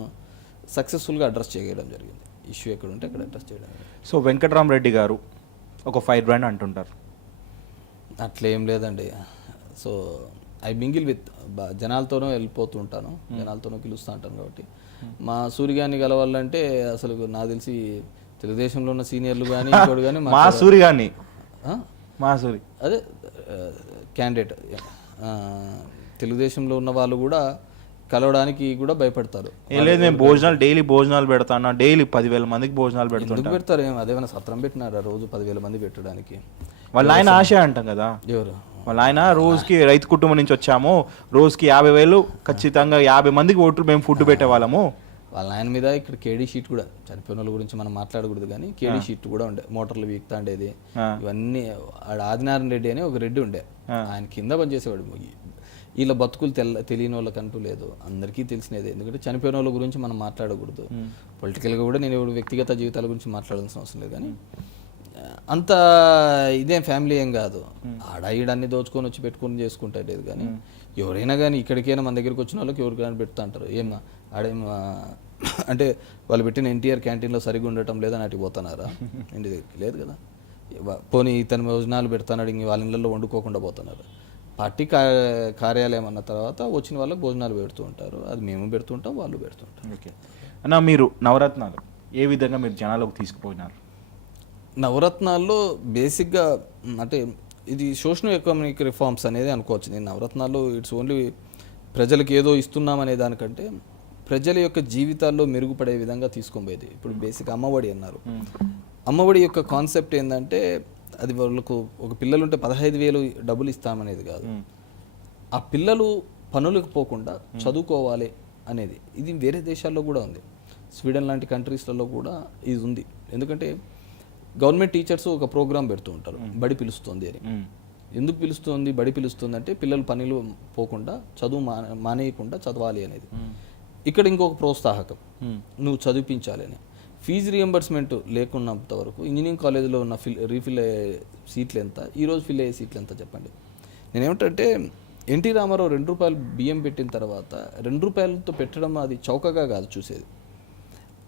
సక్సెస్ఫుల్గా అడ్రస్ చేయడం జరిగింది. ఇష్యూ ఎక్కడ ఉంటే అక్కడ అడ్రస్ చేయడం. సో వెంకటరామరెడ్డి గారు ఒక ఫైర్ బ్రాండ్ అంటుంటారు, అట్లేం లేదండి. సో ఐ మింగిల్ విత్ జనాలతోనూ వెళ్ళిపోతూ ఉంటాను, జనాలతోనూ పిలుస్తూ ఉంటాను. కాబట్టి మా సూర్యగాన్ని కలవాలంటే అసలు నాకు తెలిసి తెలుగుదేశంలో ఉన్న సీనియర్లు కానీ ఇంకోటి కానీ అదే క్యాండిడేట్ తెలుగుదేశంలో ఉన్న వాళ్ళు కూడా కలవడానికి కూడా భయపడతారు. ఏం లేదు, మేము భోజనాలు డైలీ భోజనాలు పెడతాను, డైలీ 10,000 మందికి భోజనాలు ఎందుకు పెడుతుంటాం. పెడతారు? ఏం అదేమైనా సత్రం పెట్టినారా రోజు 10,000 మంది పెట్టడానికి? వాళ్ళ ఆయన ఆశ అంటాం కదా, ఎవరు వాళ్ళ ఆయన రోజుకి రైతు కుటుంబం నుంచి వచ్చాము, రోజుకి 50,000 ఖచ్చితంగా 50 మందికి ఓట్లు మేము ఫుడ్ పెట్టేవాళ్ళము. వాళ్ళ ఆయన మీద ఇక్కడ కేడీ షీట్ కూడా, చనిపోయిన వాళ్ళ గురించి మనం మాట్లాడకూడదు కానీ కేడీ షీట్ కూడా ఉండే, మోటార్లు వీక్తా ఉండేది ఇవన్నీ. ఆడ ఆదినారాయణ రెడ్డి అని ఒక రెడ్డి ఉండే, ఆయన కింద పనిచేసేవాడు. వీళ్ళ బతుకులు తెలియని వాళ్ళకంటూ లేదు, అందరికీ తెలిసినదే. ఎందుకంటే చనిపోయిన వాళ్ళ గురించి మనం మాట్లాడకూడదు, పొలిటికల్గా కూడా నేను ఎవరు వ్యక్తిగత జీవితాల గురించి మాట్లాడాల్సిన అవసరం లేదు. కానీ అంత ఇదేం ఫ్యామిలీ ఏం కాదు, ఆడ ఈడన్ని దోచుకొని వచ్చి పెట్టుకొని చేసుకుంటా లేదు. కానీ ఎవరైనా కానీ ఇక్కడికైనా మన దగ్గరికి వచ్చిన వాళ్ళకి ఎవరికైనా పెడతా అంటారు. ఏం ఆడేం అంటే వాళ్ళు పెట్టిన ఎన్టీఆర్ క్యాంటీన్లో సరిగ్గా ఉండటం లేదని అటు పోతున్నారా? ఇంటి దగ్గరికి లేదు కదా. పోనీ ఇతను భోజనాలు పెడతాడు, ఇంక వాళ్ళ ఇళ్ళల్లో వండుకోకుండా పోతున్నారు. పార్టీ కార్యాలయం అన్న తర్వాత వచ్చిన వాళ్ళకి భోజనాలు పెడుతూ ఉంటారు, అది మేము పెడుతుంటాం, వాళ్ళు పెడుతుంటారు. ఓకే అన్న, మీరు నవరత్నాలు ఏ విధంగా మీరు జనాలకు తీసుకుపోయినారు? నవరత్నాల్లో బేసిక్గా అంటే ఇది సోషల్ ఎకనామిక్ రిఫార్మ్స్ అనేది అనుకోవచ్చు. నేను నవరత్నాల్లో ఇట్స్ ఓన్లీ ప్రజలకు ఏదో ఇస్తున్నాం అనే దానికంటే ప్రజల యొక్క జీవితాల్లో మెరుగుపడే విధంగా తీసుకొని. ఇప్పుడు బేసిక్ అమ్మఒడి అన్నారు, అమ్మఒడి యొక్క కాన్సెప్ట్ ఏంటంటే అది వాళ్ళకు ఒక పిల్లలు ఉంటే 15,000 డబ్బులు ఇస్తామనేది కాదు, ఆ పిల్లలు పనులకు పోకుండా చదువుకోవాలి అనేది. ఇది వేరే దేశాల్లో కూడా ఉంది, స్వీడన్ లాంటి కంట్రీస్లలో కూడా ఇది ఉంది. ఎందుకంటే గవర్నమెంట్ టీచర్స్ ఒక ప్రోగ్రామ్ పెడుతూ ఉంటారు, బడి పిలుస్తుంది అని. ఎందుకు పిలుస్తుంది బడి పిలుస్తుంది అంటే పిల్లలు పనులు పోకుండా చదువు మానేయకుండా చదవాలి అనేది. ఇక్కడ ఇంకొక ప్రోత్సాహకం, నువ్వు చదివించాలి అని. ఫీజు రియంబర్స్మెంట్ లేకున్నంత వరకు ఇంజనీరింగ్ కాలేజీలో ఉన్న రీఫిల్ అయ్యే సీట్లు ఎంత, ఈరోజు ఫిల్ అయ్యే సీట్లు ఎంత చెప్పండి. నేనేమిటంటే ఎన్టీ రామారావు 2 రూపాయలు బియ్యం పెట్టిన తర్వాత 2 రూపాయలతో పెట్టడం అది చౌకగా కాదు చూసేది.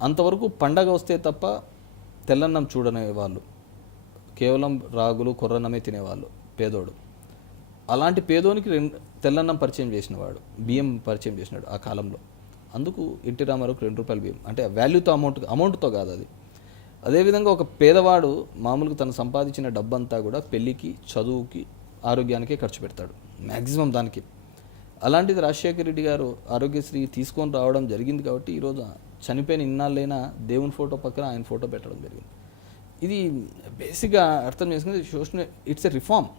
అంతవరకు పండగ వస్తే తప్ప తెల్లన్నం చూడనే వాళ్ళు, కేవలం రాగులు కొర్రన్నమే తినేవాళ్ళు పేదోడు. అలాంటి పేదోనికి తెల్లన్నం పరిచయం చేసినవాడు, బియ్యం పరిచయం చేసినాడు ఆ కాలంలో. అందుకు ఎన్టీ రామారావుకి 2 రూపాయల బియ్యం అంటే వాల్యూతో అమౌంట్తో కాదు అది. అదేవిధంగా ఒక పేదవాడు మామూలుగా తను సంపాదించిన డబ్బంతా కూడా పెళ్ళికి, చదువుకి, ఆరోగ్యానికే ఖర్చు పెడతాడు మ్యాక్సిమం దానికి. అలాంటిది రాజశేఖర రెడ్డి గారు ఆరోగ్యశ్రీ తీసుకొని రావడం జరిగింది కాబట్టి ఈరోజు చనిపోయిన ఇన్నాళ్ళైనా దేవుని ఫోటో పక్కన ఆయన ఫోటో పెట్టడం జరిగింది. ఇది బేసిక్గా అర్థం చేసుకుని సోషల్ ఇట్స్ ఎ రిఫార్మ్.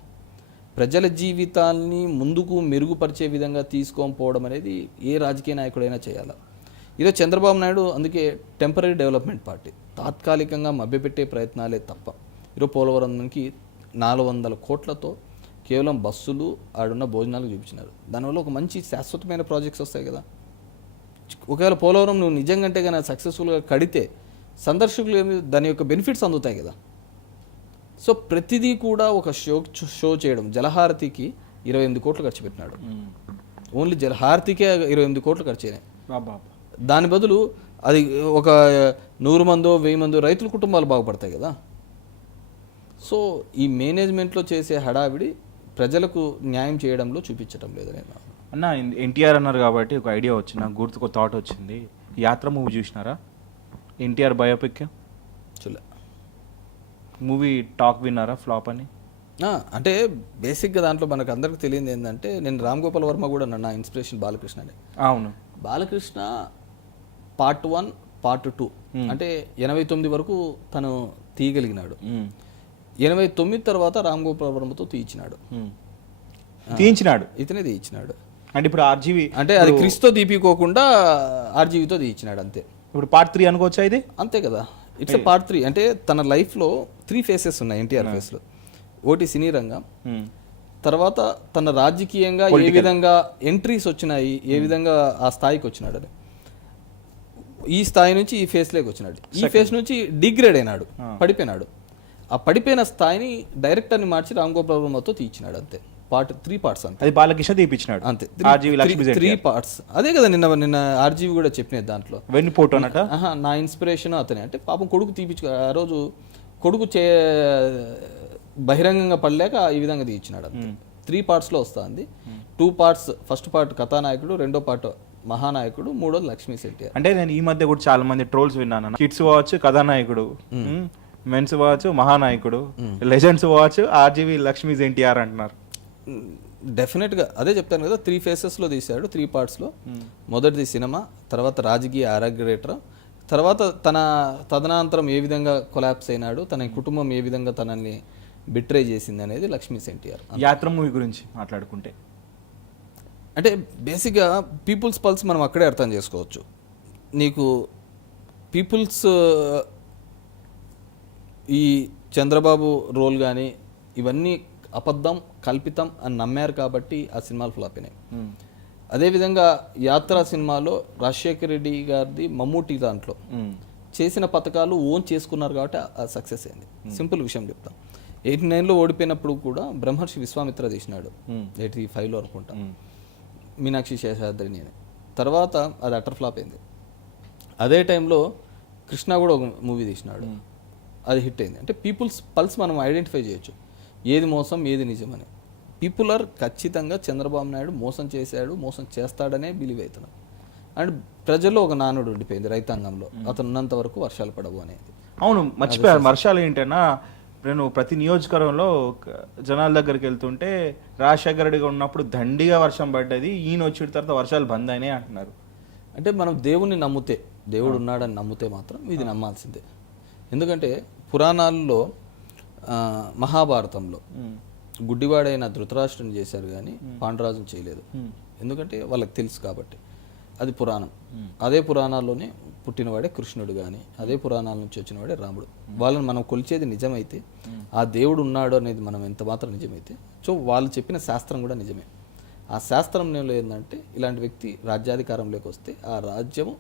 ప్రజల జీవితాన్ని ముందుకు మెరుగుపరిచే విధంగా తీసుకొని పోవడం అనేది ఏ రాజకీయ నాయకుడైనా చేయాలి. ఈరోజు చంద్రబాబు నాయుడు అందుకే టెంపరీ డెవలప్మెంట్ పార్టీ, తాత్కాలికంగా మభ్యపెట్టే ప్రయత్నాలే తప్ప. ఈరోజు పోలవరంకి 400 కోట్లతో కేవలం బస్సులు ఆడున్న భోజనాలు చూపించినారు. దానివల్ల ఒక మంచి శాశ్వతమైన ప్రాజెక్ట్స్ వస్తాయి కదా. ఒకవేళ పోలవరం నువ్వు నిజంగా అంటే కనుక సక్సెస్ఫుల్గా కడితే సందర్శకులు దాని యొక్క బెనిఫిట్స్ అందుతాయి కదా. సో ప్రతిదీ కూడా ఒక షో చేయడం. జలహారతికి 28 కోట్లు ఖర్చు పెట్టినాడు, ఓన్లీ జలహారతికే 28 కోట్లు ఖర్చు అయినాయి. దాని బదులు అది ఒక 100 మందో 1000 మందో రైతుల కుటుంబాలు బాగుపడతాయి కదా. సో ఈ మేనేజ్మెంట్లో చేసే హడావిడి ప్రజలకు న్యాయం చేయడంలో చూపించడం లేదు. నేను అన్న ఎన్టీఆర్ అన్నారు కాబట్టి ఒక ఐడియా వచ్చింది నాకు, గుర్తుకు థాట్ వచ్చింది. యాత్ర మూవీ చూసినారా? ఎన్టీఆర్ బయోపిక్ మూవీ టాక్ విన్నారా ఫ్లాప్ అని? అంటే బేసిక్గా దాంట్లో మనకు అందరికి తెలియదు ఏంటంటే, నేను రామ్ గోపాల్ వర్మ కూడా నా ఇన్స్పిరేషన్ బాలకృష్ణ అని. అవును, బాలకృష్ణ పార్ట్ 1 పార్ట్ 2 అంటే 89 వరకు తను తీయగలిగినాడు. 89 తర్వాత రామ్ గోపాల్ వర్మతో తీయించినాడు, ఇతనే తీయించినాడు. అంటే ఇప్పుడు ఆర్జీవి అంటే అది క్రిస్తో తీపికోకుండా ఆర్జీవితో తీయించినాడు అంతే. ఇప్పుడు పార్ట్ 3 అనుకోవచ్చా ఇది? అంతే కదా, ఇట్స్ పార్ట్ 3. అంటే తన లైఫ్లో 3 ఫేసెస్ ఉన్నాయి ఎన్టీఆర్ ఫేస్లో. ఒకటి సినీ రంగం, తర్వాత తన రాజకీయంగా ఏ విధంగా ఎంట్రీస్ వచ్చినాయి, ఏ విధంగా ఆ స్థాయికి వచ్చినాడు అని. ఈ స్థాయి నుంచి ఈ ఫేస్లోకి వచ్చినాడు, ఈ ఫేస్ నుంచి డిగ్రేడ్ అయినాడు, పడిపోయినాడు. ఆ పడిపోయిన స్థాయిని డైరెక్టర్ని మార్చి రామ్ గోపాల్ వర్మతో తీయించినాడు అంతే. 3 పార్ట్స్ అంతే. అది బాలకృష్ణ తీపించినాడు అంతే, 3 పార్ట్స్. అదే కదా నిన్న ఆర్జీవి కూడా చెప్పినది దాంట్లో. వెన్నుపోటు అన్నట నా ఇన్స్పిరేషన్ అతనే. అంటే పాపం కొడుకు తీపించు, ఆ రోజు కొడుకు బహిరంగంగా పడలేక ఈ విధంగా తీయించినాడు అంతే. 3 పార్ట్స్లో వస్తుంది. 2 పార్ట్స్, ఫస్ట్ పార్ట్ కథానాయకుడు, రెండో పార్ట్ మహానాయకుడు, మూడోది లక్ష్మీ శెట్టి. అంటే నేను ఈ మధ్య కూడా చాలా మంది ట్రోల్స్ విన్నాను. Kids watch Kathanayakudu, men's watch Mahanayakudu, legends watch RGV Lakshmi's NTR అంటున్నారు. డెఫినెట్గా అదే చెప్తాను కదా, 3 ఫేసెస్లో తీశాడు, 3 పార్ట్స్లో. మొదటిది సినిమా, తర్వాత రాజకీయ అరగ్రేటర్, తర్వాత తదనంతరం ఏ విధంగా కొలాప్స్ అయినాడు, తన కుటుంబం ఏ విధంగా తనని బిట్రే చేసింది అనేది లక్ష్మీ ఎన్టీఆర్. యాత్ర మూవీ గురించి మాట్లాడుకుంటే అంటే బేసిక్గా పీపుల్స్ పల్స్ మనం అక్కడే అర్థం చేసుకోవచ్చు. నీకు పీపుల్స్ ఈ చంద్రబాబు రోల్ కానీ ఇవన్నీ అబద్ధం, కల్పితం అని నమ్మారు కాబట్టి ఆ సినిమాలు ఫ్లాప్ అయినాయి. అదేవిధంగా యాత్ర సినిమాలో రాజశేఖర రెడ్డి గారిది మమ్మూటి దాంట్లో చేసిన పథకాలు ఓన్ చేసుకున్నారు కాబట్టి ఆ సక్సెస్ అయింది. సింపుల్ విషయం చెప్తాం. 89లో ఓడిపోయినప్పుడు కూడా బ్రహ్మర్షి విశ్వామిత్ర తీసినాడు, 85లో అనుకుంటా, మీనాక్షి శేషాద్రిని అని. తర్వాత అది అటర్ ఫ్లాప్ అయింది. అదే టైంలో కృష్ణ కూడా ఒక మూవీ తీసినాడు, అది హిట్ అయింది. అంటే పీపుల్స్ పల్స్ మనం ఐడెంటిఫై చేయొచ్చు, ఏది మోసం ఏది నిజమని. పీపుల్ ఆర్ ఖచ్చితంగా చంద్రబాబు నాయుడు మోసం చేశాడు, మోసం చేస్తాడనే బిలీవ్ అవుతున్నారు. అండ్ ప్రజల్లో ఒక నానుడు ఉండిపోయింది రైతాంగంలో, అతను ఉన్నంత వరకు వర్షాలు పడవు అనేది. అవును, మర్చిపోయారు. వర్షాలు ఏంటన్నా, నేను ప్రతి నియోజకవర్గంలో జనాల దగ్గరికి వెళ్తుంటే రాజశేఖర రెడ్డిగా ఉన్నప్పుడు దండిగా వర్షం పడ్డది, ఈయన వచ్చిన తర్వాత వర్షాలు బంద్ అయినాయి అంటున్నారు. అంటే మనం దేవుణ్ణి నమ్మితే, దేవుడు ఉన్నాడని నమ్మితే మాత్రం ఇది నమ్మాల్సిందే. ఎందుకంటే పురాణాల్లో మహాభారతంలో గుడ్డివాడైన ధృతరాష్ట్రుని చేశారు కానీ పాండురాజుని చేయలేదు. ఎందుకంటే వాళ్ళకి తెలుసు కాబట్టి, అది పురాణం. అదే పురాణాల్లోనే పుట్టినవాడే కృష్ణుడు కానీ, అదే పురాణాల నుంచి వచ్చినవాడే రాముడు. వాళ్ళని మనం కొలిచేది నిజమైతే, ఆ దేవుడు ఉన్నాడు అనేది మనం ఎంత మాత్రం నిజమైతే, సో వాళ్ళు చెప్పిన శాస్త్రం కూడా నిజమే. ఆ శాస్త్రంలో ఏంటంటే ఇలాంటి వ్యక్తి రాజ్యాధికారంలోకి వస్తే ఆ రాజ్యము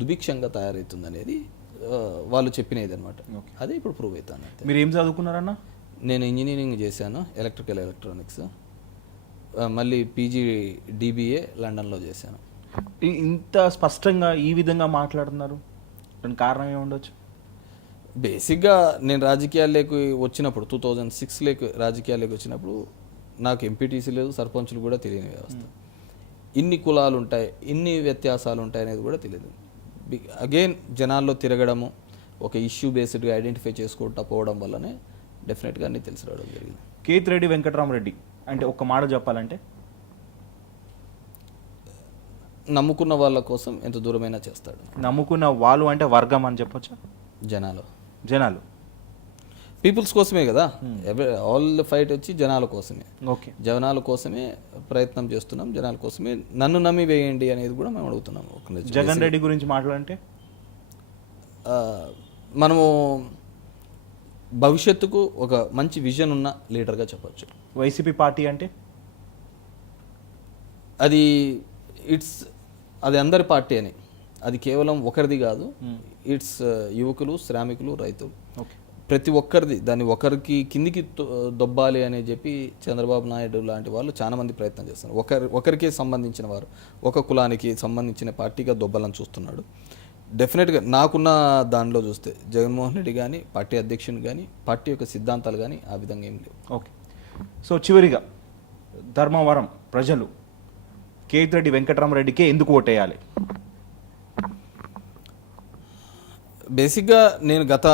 దుభిక్షంగా తయారవుతుంది అనేది వాళ్ళు చెప్పినది అనమాట. అదే ఇప్పుడు ప్రూవ్ అవుతాను. మీరు ఏం చదువుకున్నారన్నా? నేను ఇంజనీరింగ్ చేశాను, ఎలక్ట్రికల్ ఎలక్ట్రానిక్స్. మళ్ళీ పీజీ డిబిఏ లండన్లో చేశాను. ఇంత స్పష్టంగా ఈ విధంగా మాట్లాడుతున్నారు, దానికి కారణం ఏముండొచ్చు? బేసిక్గా నేను రాజకీయాల్లోకి వచ్చినప్పుడు 2006 రాజకీయాల్లోకి వచ్చినప్పుడు నాకు ఎంపీటీసీ లేదు, సర్పంచులు కూడా తెలియని వ్యవస్థ. ఇన్ని కులాలు ఉంటాయి, ఇన్ని వ్యత్యాసాలు ఉంటాయి అనేది కూడా తెలియదు. అగైన్ జనాల్లో తిరగడము, ఒక ఇష్యూ బేస్డ్గా ఐడెంటిఫై చేసుకుంటూ పోవడం వల్లనే డెఫినెట్గా అన్నీ తెలిసి రావడం జరిగింది. కేతిరెడ్డి వెంకటరామరెడ్డి అంటే ఒక్క మాట చెప్పాలంటే, నమ్ముకున్న వాళ్ళ కోసం ఎంత దూరమైనా చేస్తాడు. నమ్ముకున్న వాళ్ళు అంటే వర్గం అని చెప్పొచ్చా? జనాలు పీపుల్స్ కోసమే కదా, ఆల్ ఫైట్ వచ్చి జనాల కోసమే. ఓకే, జనాల కోసమే ప్రయత్నం చేస్తున్నాం, జనాల కోసమే నన్ను నమ్మి వేయండి అనేది కూడా మేము అడుగుతున్నాం. జగన్ రెడ్డి గురించి మాట్లాడంటే, మనము భవిష్యత్తుకు ఒక మంచి విజన్ ఉన్న లీడర్గా చెప్పచ్చు. వైసీపీ పార్టీ అంటే అది అందరి పార్టీ అని, అది కేవలం ఒకరిది కాదు. ఇట్స్ యువకులు, శ్రామికులు, రైతులు, ప్రతి ఒక్కరిది. దాన్ని ఒకరికి కిందికి దొబ్బాలి అని చెప్పి చంద్రబాబు నాయుడు లాంటి వాళ్ళు చాలా మంది ప్రయత్నం చేస్తున్నారు. ఒకరికి సంబంధించిన వారు, ఒక కులానికి సంబంధించిన పార్టీగా దొబ్బాలని చూస్తున్నాడు. డెఫినెట్గా నాకున్న దానిలో చూస్తే జగన్మోహన్ రెడ్డి కానీ, పార్టీ అధ్యక్షుని కానీ, పార్టీ యొక్క సిద్ధాంతాలు కానీ ఆ విధంగా ఏం లేవు. ఓకే, సో చివరిగా ధర్మవరం ప్రజలు కేతిరెడ్డి వెంకటరామరెడ్డికే ఎందుకు ఓటేయాలి? బేసిక్గా నేను గత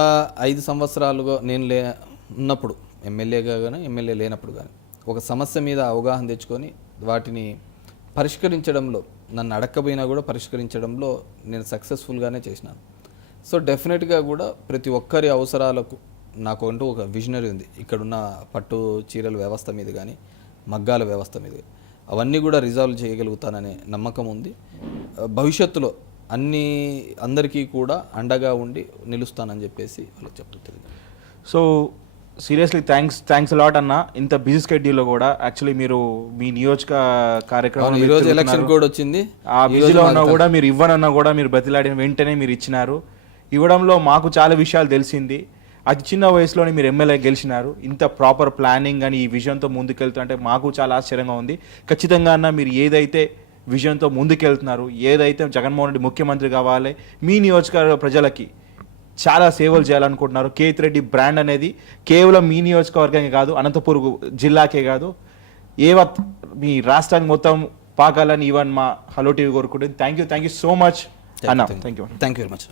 5 సంవత్సరాలుగా నేను ఉన్నప్పుడు ఎమ్మెల్యేగా కానీ, ఎమ్మెల్యే లేనప్పుడు కానీ, ఒక సమస్య మీద అవగాహన తెచ్చుకొని వాటిని పరిష్కరించడంలో, నన్ను అడక్కపోయినా కూడా పరిష్కరించడంలో నేను సక్సెస్ఫుల్గానే చేసినాను. సో డెఫినెట్గా కూడా ప్రతి ఒక్కరి అవసరాలకు నాకు అంటూ ఒక విజనరీ ఉంది. ఇక్కడున్న పట్టు చీరల వ్యవస్థ మీద కానీ, మగ్గాల వ్యవస్థ మీద, అవన్నీ కూడా రిజాల్వ్ చేయగలుగుతాననే నమ్మకం ఉంది. భవిష్యత్తులో అందరికీ కూడా అండగా ఉండి నిలుస్తానని చెప్పేసి వాళ్ళకి చెప్తుంది. సో సీరియస్లీ థ్యాంక్స్ లాట్ అన్న. ఇంత బిజీ స్కెడ్యూల్లో కూడా యాక్చువల్లీ మీరు మీ నియోజక కార్యక్రమం ఈరోజు ఎలక్షన్ కోడ్ వచ్చింది, ఆ బిజీలో ఉన్నా కూడా మీరు ఇవ్వనన్నా కూడా మీరు బతిలాడిన వెంటనే మీరు ఇచ్చినారు. ఇవ్వడంలో మాకు చాలా విషయాలు తెలిసింది. అతి చిన్న వయసులోనే మీరు ఎమ్మెల్యే గెలిచినారు. ఇంత ప్రాపర్ ప్లానింగ్ అని ఈ విజన్తో ముందుకెళ్తుంటే మాకు చాలా ఆశ్చర్యంగా ఉంది. ఖచ్చితంగా అన్న మీరు ఏదైతే విజన్తో ముందుకెళ్తున్నారు, ఏదైతే జగన్మోహన్ రెడ్డి ముఖ్యమంత్రి కావాలి, మీ నియోజకవర్గ ప్రజలకి చాలా సేవలు చేయాలనుకుంటున్నారు. కేతిరెడ్డి బ్రాండ్ అనేది కేవలం మీ నియోజకవర్గమే కాదు, అనంతపూర్ జిల్లాకే కాదు, మీ రాష్ట్రానికి మొత్తం పాకాలని ఈవెన్ మా హలో టీవీ కోరుకుంటుంది. థ్యాంక్ యూ సో మచ్ అన్న. Thank you very much.